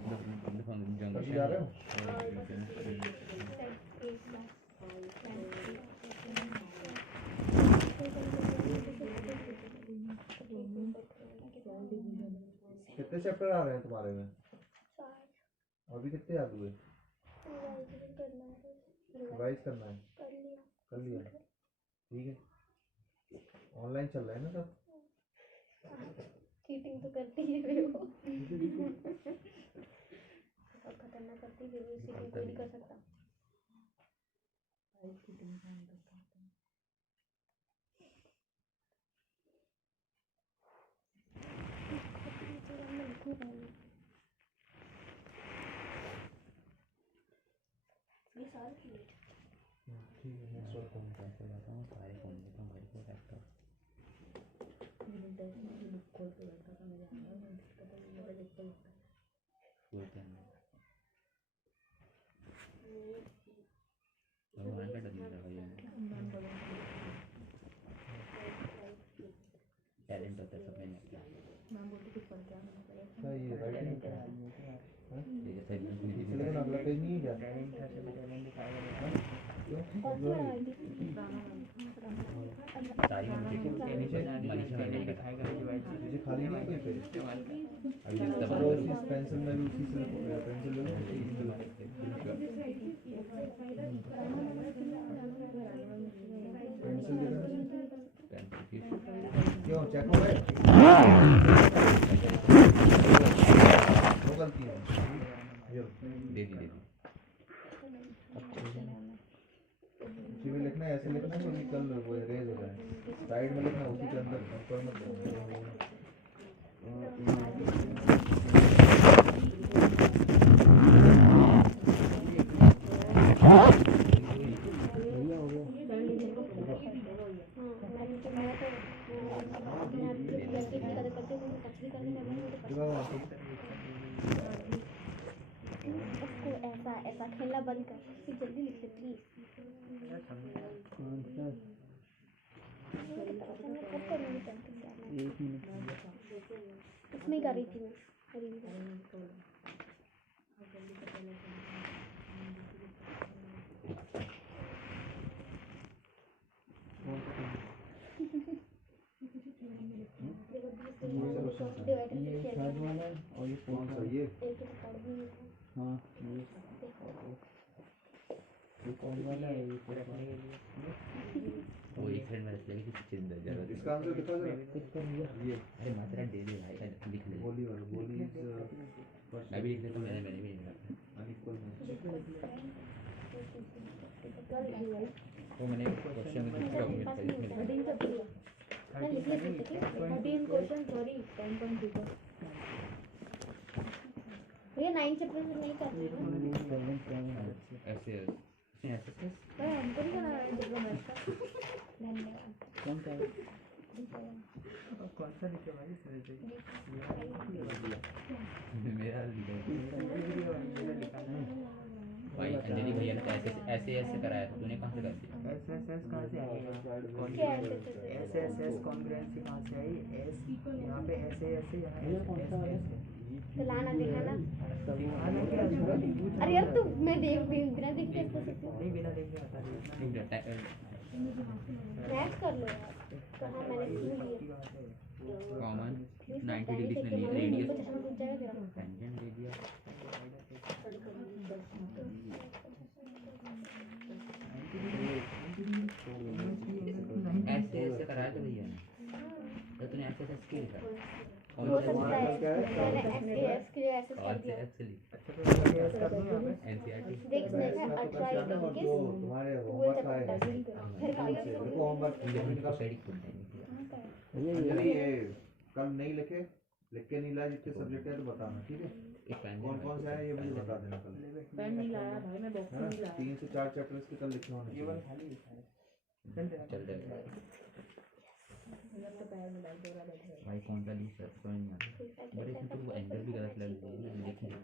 कभी जा रहे हो? कितने चैप्टर आ रहे हैं तुम्हारे में? अभी कितने याद हुए? रिवाइज करना है, कर लिया, ठीक है। ऑनलाइन चल रहा है ना सब? चीटिंग तो करती ही है वो। और खतरनाक करती है वो, चीटिंग कोई नहीं कर सकता। ये साल की लेट ठीक है, नेक्स्ट वाला कौन सा? सारे फोन लेता हूँ घर पे लैपटॉप। फुल टाइम भगवान का डर नहीं रहा भैया, टैलेंट होता है सब में अपना। अच्छा ये राइटिंग का है, ये जैसे मेरी इसलिए लेकिन अगला पेज नहीं है क्या? टैलेंट था सब टैलेंट दिखाएगा। क्यों? कौन सी वाला आईडी? सारी मनीषा मैंने ही कहा दिखाएगा जो वाइट मुझे खाली नहीं है कोई पेज। अभी जितना चलो बंद उसी पेंसिल में भी उसी से पेंसिल ले लो, उसी से लो। पेंसिल दे दो। क्यों चेक हो गए? दो गलती है ये दे दी उसी में लिखना है, ऐसे लिखना है कि कल वो इरेज हो जाए। साइड में लिखना, उसी के अंदर ऊपर मत लिखना। उसको ऐसा ऐसा खेलना बंद कर, फिर जल्दी लिख ले प्लीज। एक मिनट इसमें ही कर रही थी मैं रिवीजन। ये थर्ड वाला है और ये कौन फोर्थ सा वाला। ये? एक तो पढ़ भी नहीं रहा। हाँ ये कौन वाला है? ये फोर्थ वाला है। वो एक साइड में रख लेंगे किसी चीज में जरूरत इसका आंसर कितना जरा? ये अरे मात्रा दे दे भाई लिख ले। बोली वाला, बोली मैं भी लिख लेता हूँ, मैंने भी लिखा अनइक्वल में। वो मैंने क्वेश्चन में लिखा हुआ था इसमें लिखा है। मैं लिख लेती हूँ, ठीक है? 13 क्वेश्चन सॉरी 10.2 का। भैया 9 चैप्टर से नहीं करते हैं ऐसे ऐसे हमको नहीं करना है मैथ्स का। धन्यवाद। कौन सा है? कौन सा लिखे भाई? मेरा लिखा है। मेरा लिखा नहीं। भाई अंजलि भैया ने तो ऐसे ऐसे कराया था, तूने कहाँ से कर दिया? एस कहाँ से आएगा? क्या है एस कॉन्ग्रुएंसी कहाँ से आई? एस यहाँ पे ऐसे ऐसे यहाँ एस तो लाना दिखाना। दिखाना क्या? अरे यार तू मैं देख बिना देख के इसको सीखूं। नहीं बिना देखे आता है। मैथ कर लो यार। कहाँ मैंने क्यों लिया? कॉमन 90 डिग्री से रेडियस कुछ समझ जाएगा तेरा। टेंजेंट दे दिया। ऐसे ऐसे कराया था भैया ने, तो तूने ऐसे ऐसे स्किल था हो सकता है मैंने एस के ऐसे कर और दिया। एक्चुअली अच्छा तो एस कर दूँ यहाँ पे? एनसीईआरटी देख देखा अच्छा ये देखिए वो तुम्हारे वो होमवर्क जब का है। फिर कागज देखो होमवर्क इंजीनियरिंग का स्टडी खुद नहीं किया। अंजलि ये कल नहीं लिखे, लिख के नहीं लाए जितने सब्जेक्ट है तो बताना, ठीक है? एक पेन कौन कौन सा है ये मुझे बता देना कल, पेन नहीं लाया भाई, मैं बॉक्स है नहीं ना? लाया। 3 से 4 चैप्टर के कल लिखने होने ये वाला चाहिए। खाली लिखा है। चल जाएगा मेरा तो पैर में दर्द हो रहा है बैठे। भाई कौन सा दूसरा समझ नहीं आता। बड़े इसमें तो वो एंगल भी गलत लग रही है, देख नहीं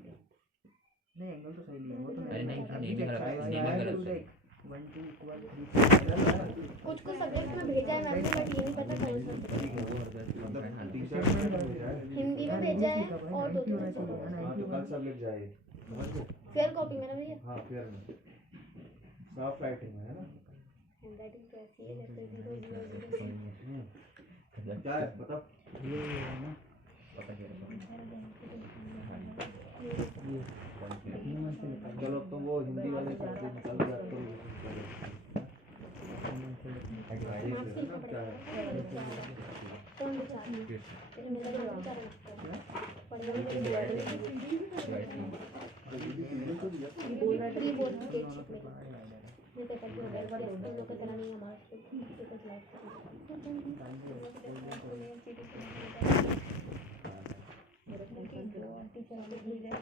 नहीं एंगल तो सही लिया वो तो अरे नहीं, अभी naming check गलत- करवा naming रहा है, गलत तू है। देख 1 2 इक्वल 3 कुछ कुछ सब्जेक्ट में भेजा है मैम ने, बट ये नहीं पता कौन सा ठीक है मतलब 3-4 मिनट में भेजा है। हिंदी में भेजा है और दो होना चाहिए तीन हाँ तो कल सब लिख जाए समझ गए? फेयर कॉपी में ना भैया हाँ फेयर में सॉफ्ट राइटिंग में है ना हैंडराइटिंग कैसी है जैसे 0 0 क्या है बताओ ये है ना पता चला ये अपने मन से लिखा है। चलो तो वो हिंदी वाले शब्द निकाल के आपको अपने मन से लिखा है। मार्क्स लिखना पड़ेगा कौन बचा तेरे मेरा जो विचार है पढ़ने के लिए बोल रहा है बोल के शीट में ये पेपर की होगा बड़े स्कूल लोग की तरह नहीं हमारा पेपर स्लाइड टीचर वाले भेज रहे हैं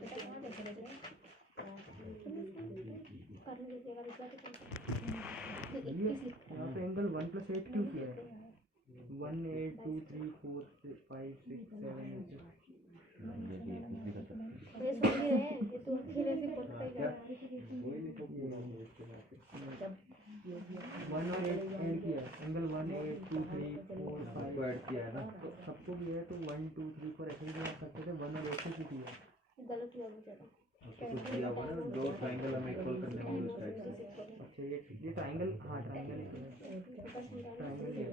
बेटा कहाँ देख रहे थे करने दीजिएगा दूसरा तो 21 यहाँ पे एंगल 1 + 8 क्यों किया है 1 8 2 3 4 5 6 7 ये सुन ही रहे हैं ये तो अकेले से पढ़ता ही जा रहा है 1 और 8 ऐड किया एंगल 1 8 2 3 4 5 को ऐड किया है ना तो सबको भी है तो 1 2 3 4 ऐसे भी बना सकते थे 1 और 8 से क्यों किया गलत हुआ बेचारा उसको कुछ दिया हुआ है दो ट्रायंगल हमें इक्वल करने होंगे उस टाइप से अच्छा ये ट्रायंगल हाँ ट्रायंगल ट्रायंगल है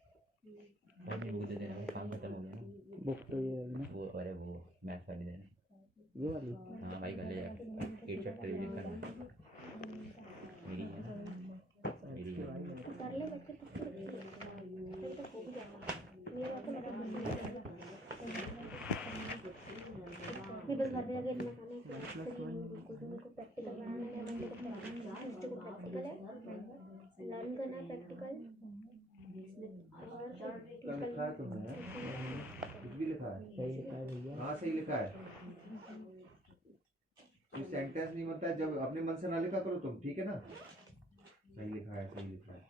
नहीं वो दे देना काम खत्म हो गया ना बुक तो ये है ना वो अरे वो मैथ्स वाली देना ये वाली हाँ भाई कर ले यार 8 चैप्टर रीडिंग करना मेरी है ना मेरी है कर ले बच्चे तो हो भी जाएगा मेरे बात तो मैं बस घर पे जाके इतना खाना है बिल्कुल भी मेरे को प्रैक्टिकल बनाना है मंडे को प्रैक्टिकल है लर्न करना है प्रैक्टिकल क्या लिखा है तुमने कुछ भी लिखा है सही लिखा है भैया हाँ सही लिखा है कोई सेंटेंस नहीं बनता है जब अपने मन से ना लिखा करो तुम ठीक है ना सही लिखा है सही लिखा है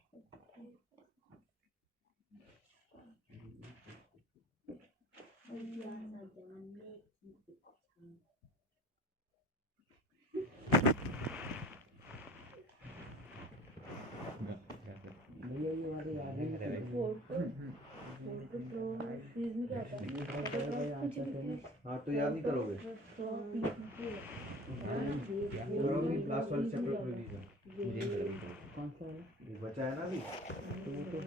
भैया ये वाली याद है हाँ तो याद नहीं करोगे करोगे लास्ट वाले चैप्टर को रिवीजन कौन सा है ये बचा है ना अभी तो वो तो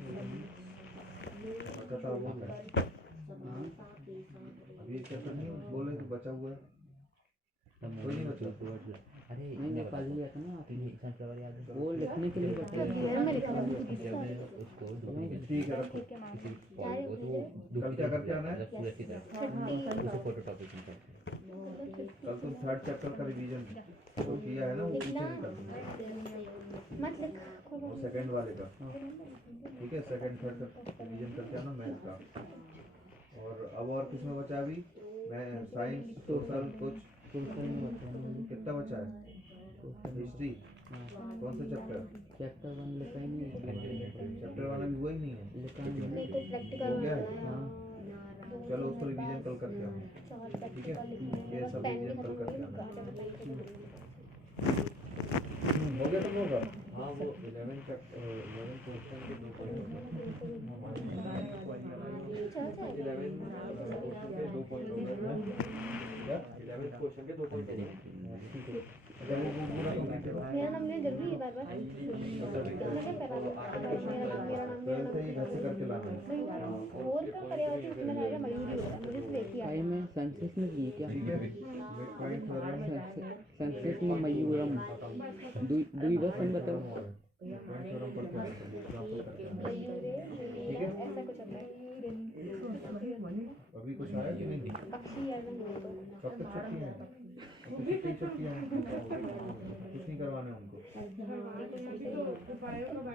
बचा था वो हाँ अभी एक चैप्टर नहीं बोले तो बचा हुआ है कोई नहीं बचा अरे नहीं वो कल लिया था ना आपने सनफ्लावर याद है वो लिखने के लिए बता उसको ठीक है रखो कल क्या करके आना है सूरज की तरफ उसे फोटो टॉपिक में कल तुम थर्ड चैप्टर का रिवीजन जो किया है ना वो पीछे निकाल दो मत लिख वो सेकंड वाले का ठीक है सेकंड थर्ड का रिवीजन करके आना मैथ का और अब और कुछ में बचा अभी मैं साइंस सोशल कुछ सोशल में बताना कितना बचा है हिस्ट्री कौन सा चैप्टर चैप्टर 1 लिखा ही नहीं है चैप्टर 1 अभी हुआ ही नहीं है लिखा ही नहीं तो प्रैक्टिकल हो गया है हाँ चलो उसको रिवीजन कल करके आना ठीक है ये सब रिवीजन कल करके आना हो गया तो होगा हाँ वो 11 क्वेश्चन के 2 पॉइंट 11 पॉइंट हो गए 11 क्वेश्चन के 2 पॉइंट हो गए मेरा नाम नहीं जरूरी है बार बार मैं क्या मेरा नाम घर से करके लाना है और क्या करेगा कि उसमें रहेगा मयूरी होगा मुझे तो देखिए भाई मैं संस्कृत में की क्या ठीक है मिड पॉइंट हो रहा है संस्कृत में मयूरम द्विवचन बताओ पॉइंट थ्योरम पढ़ते हैं एग्जांपल करके आना ठीक है ऐसा कुछ होता है अभी कुछ आया कि नहीं पक्षी यार कब तक छुट्टी है छुट्टी है कुछ नहीं करवाना उनको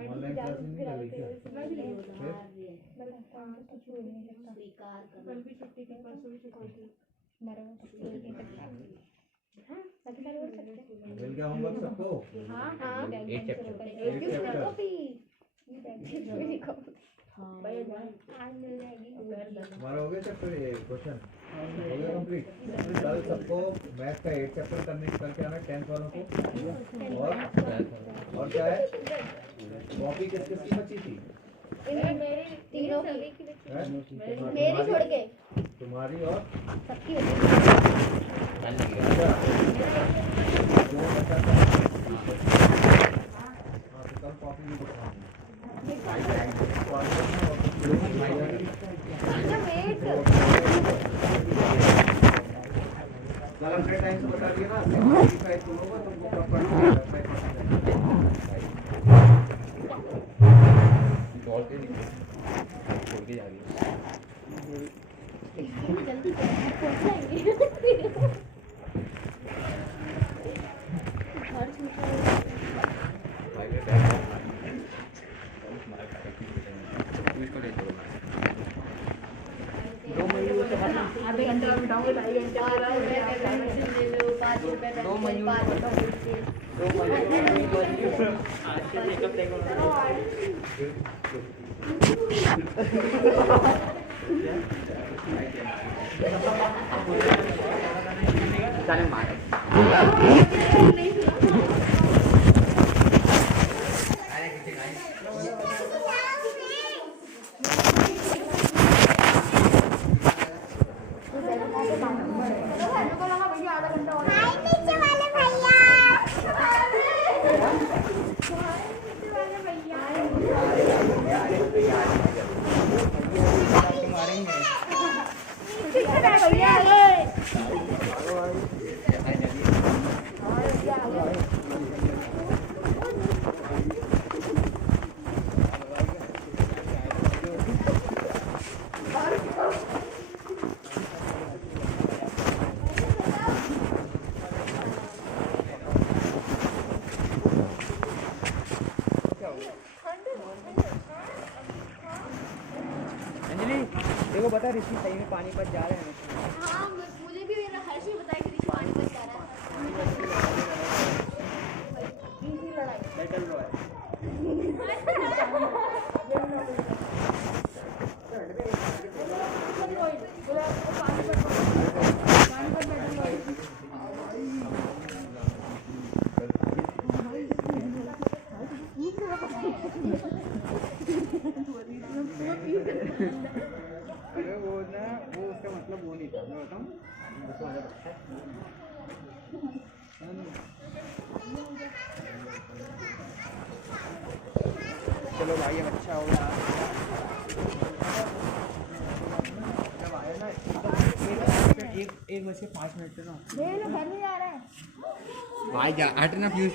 ऑनलाइन क्लास नहीं कर रही क्या कल भी छुट्टी थी परसों भी छुट्टी थी बाकी सारे और सकते हैं। मिल गया होमवर्क सबको? हाँ 8 चैप्टर एक चैप्टर आज मिल जाएगी। हमारा हो गया चैप्टर ये क्वेश्चन हो गया कंप्लीट। कल सबको मैथ का 8 चैप्टर करके आना 10th वालों को। और क्या है? कॉपी किस किस की बची थी? मेरी तीनों की हैं? मेरी छोड़ के तुम्हारी और सबकी अच्छा, जो बचा था हाँ तो कल कॉपी भी दिखाऊंगी। कल अपने टाइम से बता दिया ना 75 तुम होगा तुमको प्रॉपर छोड़ के जा रही है। जल्दी पहुंच जाएंगे। घर छूटा इसको ले चलो। 2 मयूर से आधे घंटे में बिठाऊंगे 2.5 घंटे में 5 रुपए 2 मयूर आज के मेकअप देखो चल मार अंजलि देखो बता ऋषि सही में पानीपत जा रहे हैं। हाँ मुझे भी मेरा हर्ष ही बताया कि ऋषि पानीपत जा रहा है। बैटल रॉयल अरे वो ना वो उसका मतलब वो नहीं था मैं बताऊँ चलो भाई अब अच्छा हो यार जब आया ना 1:05 पे ना घर में जा रहा है। भाई जा हट ना प्लीज।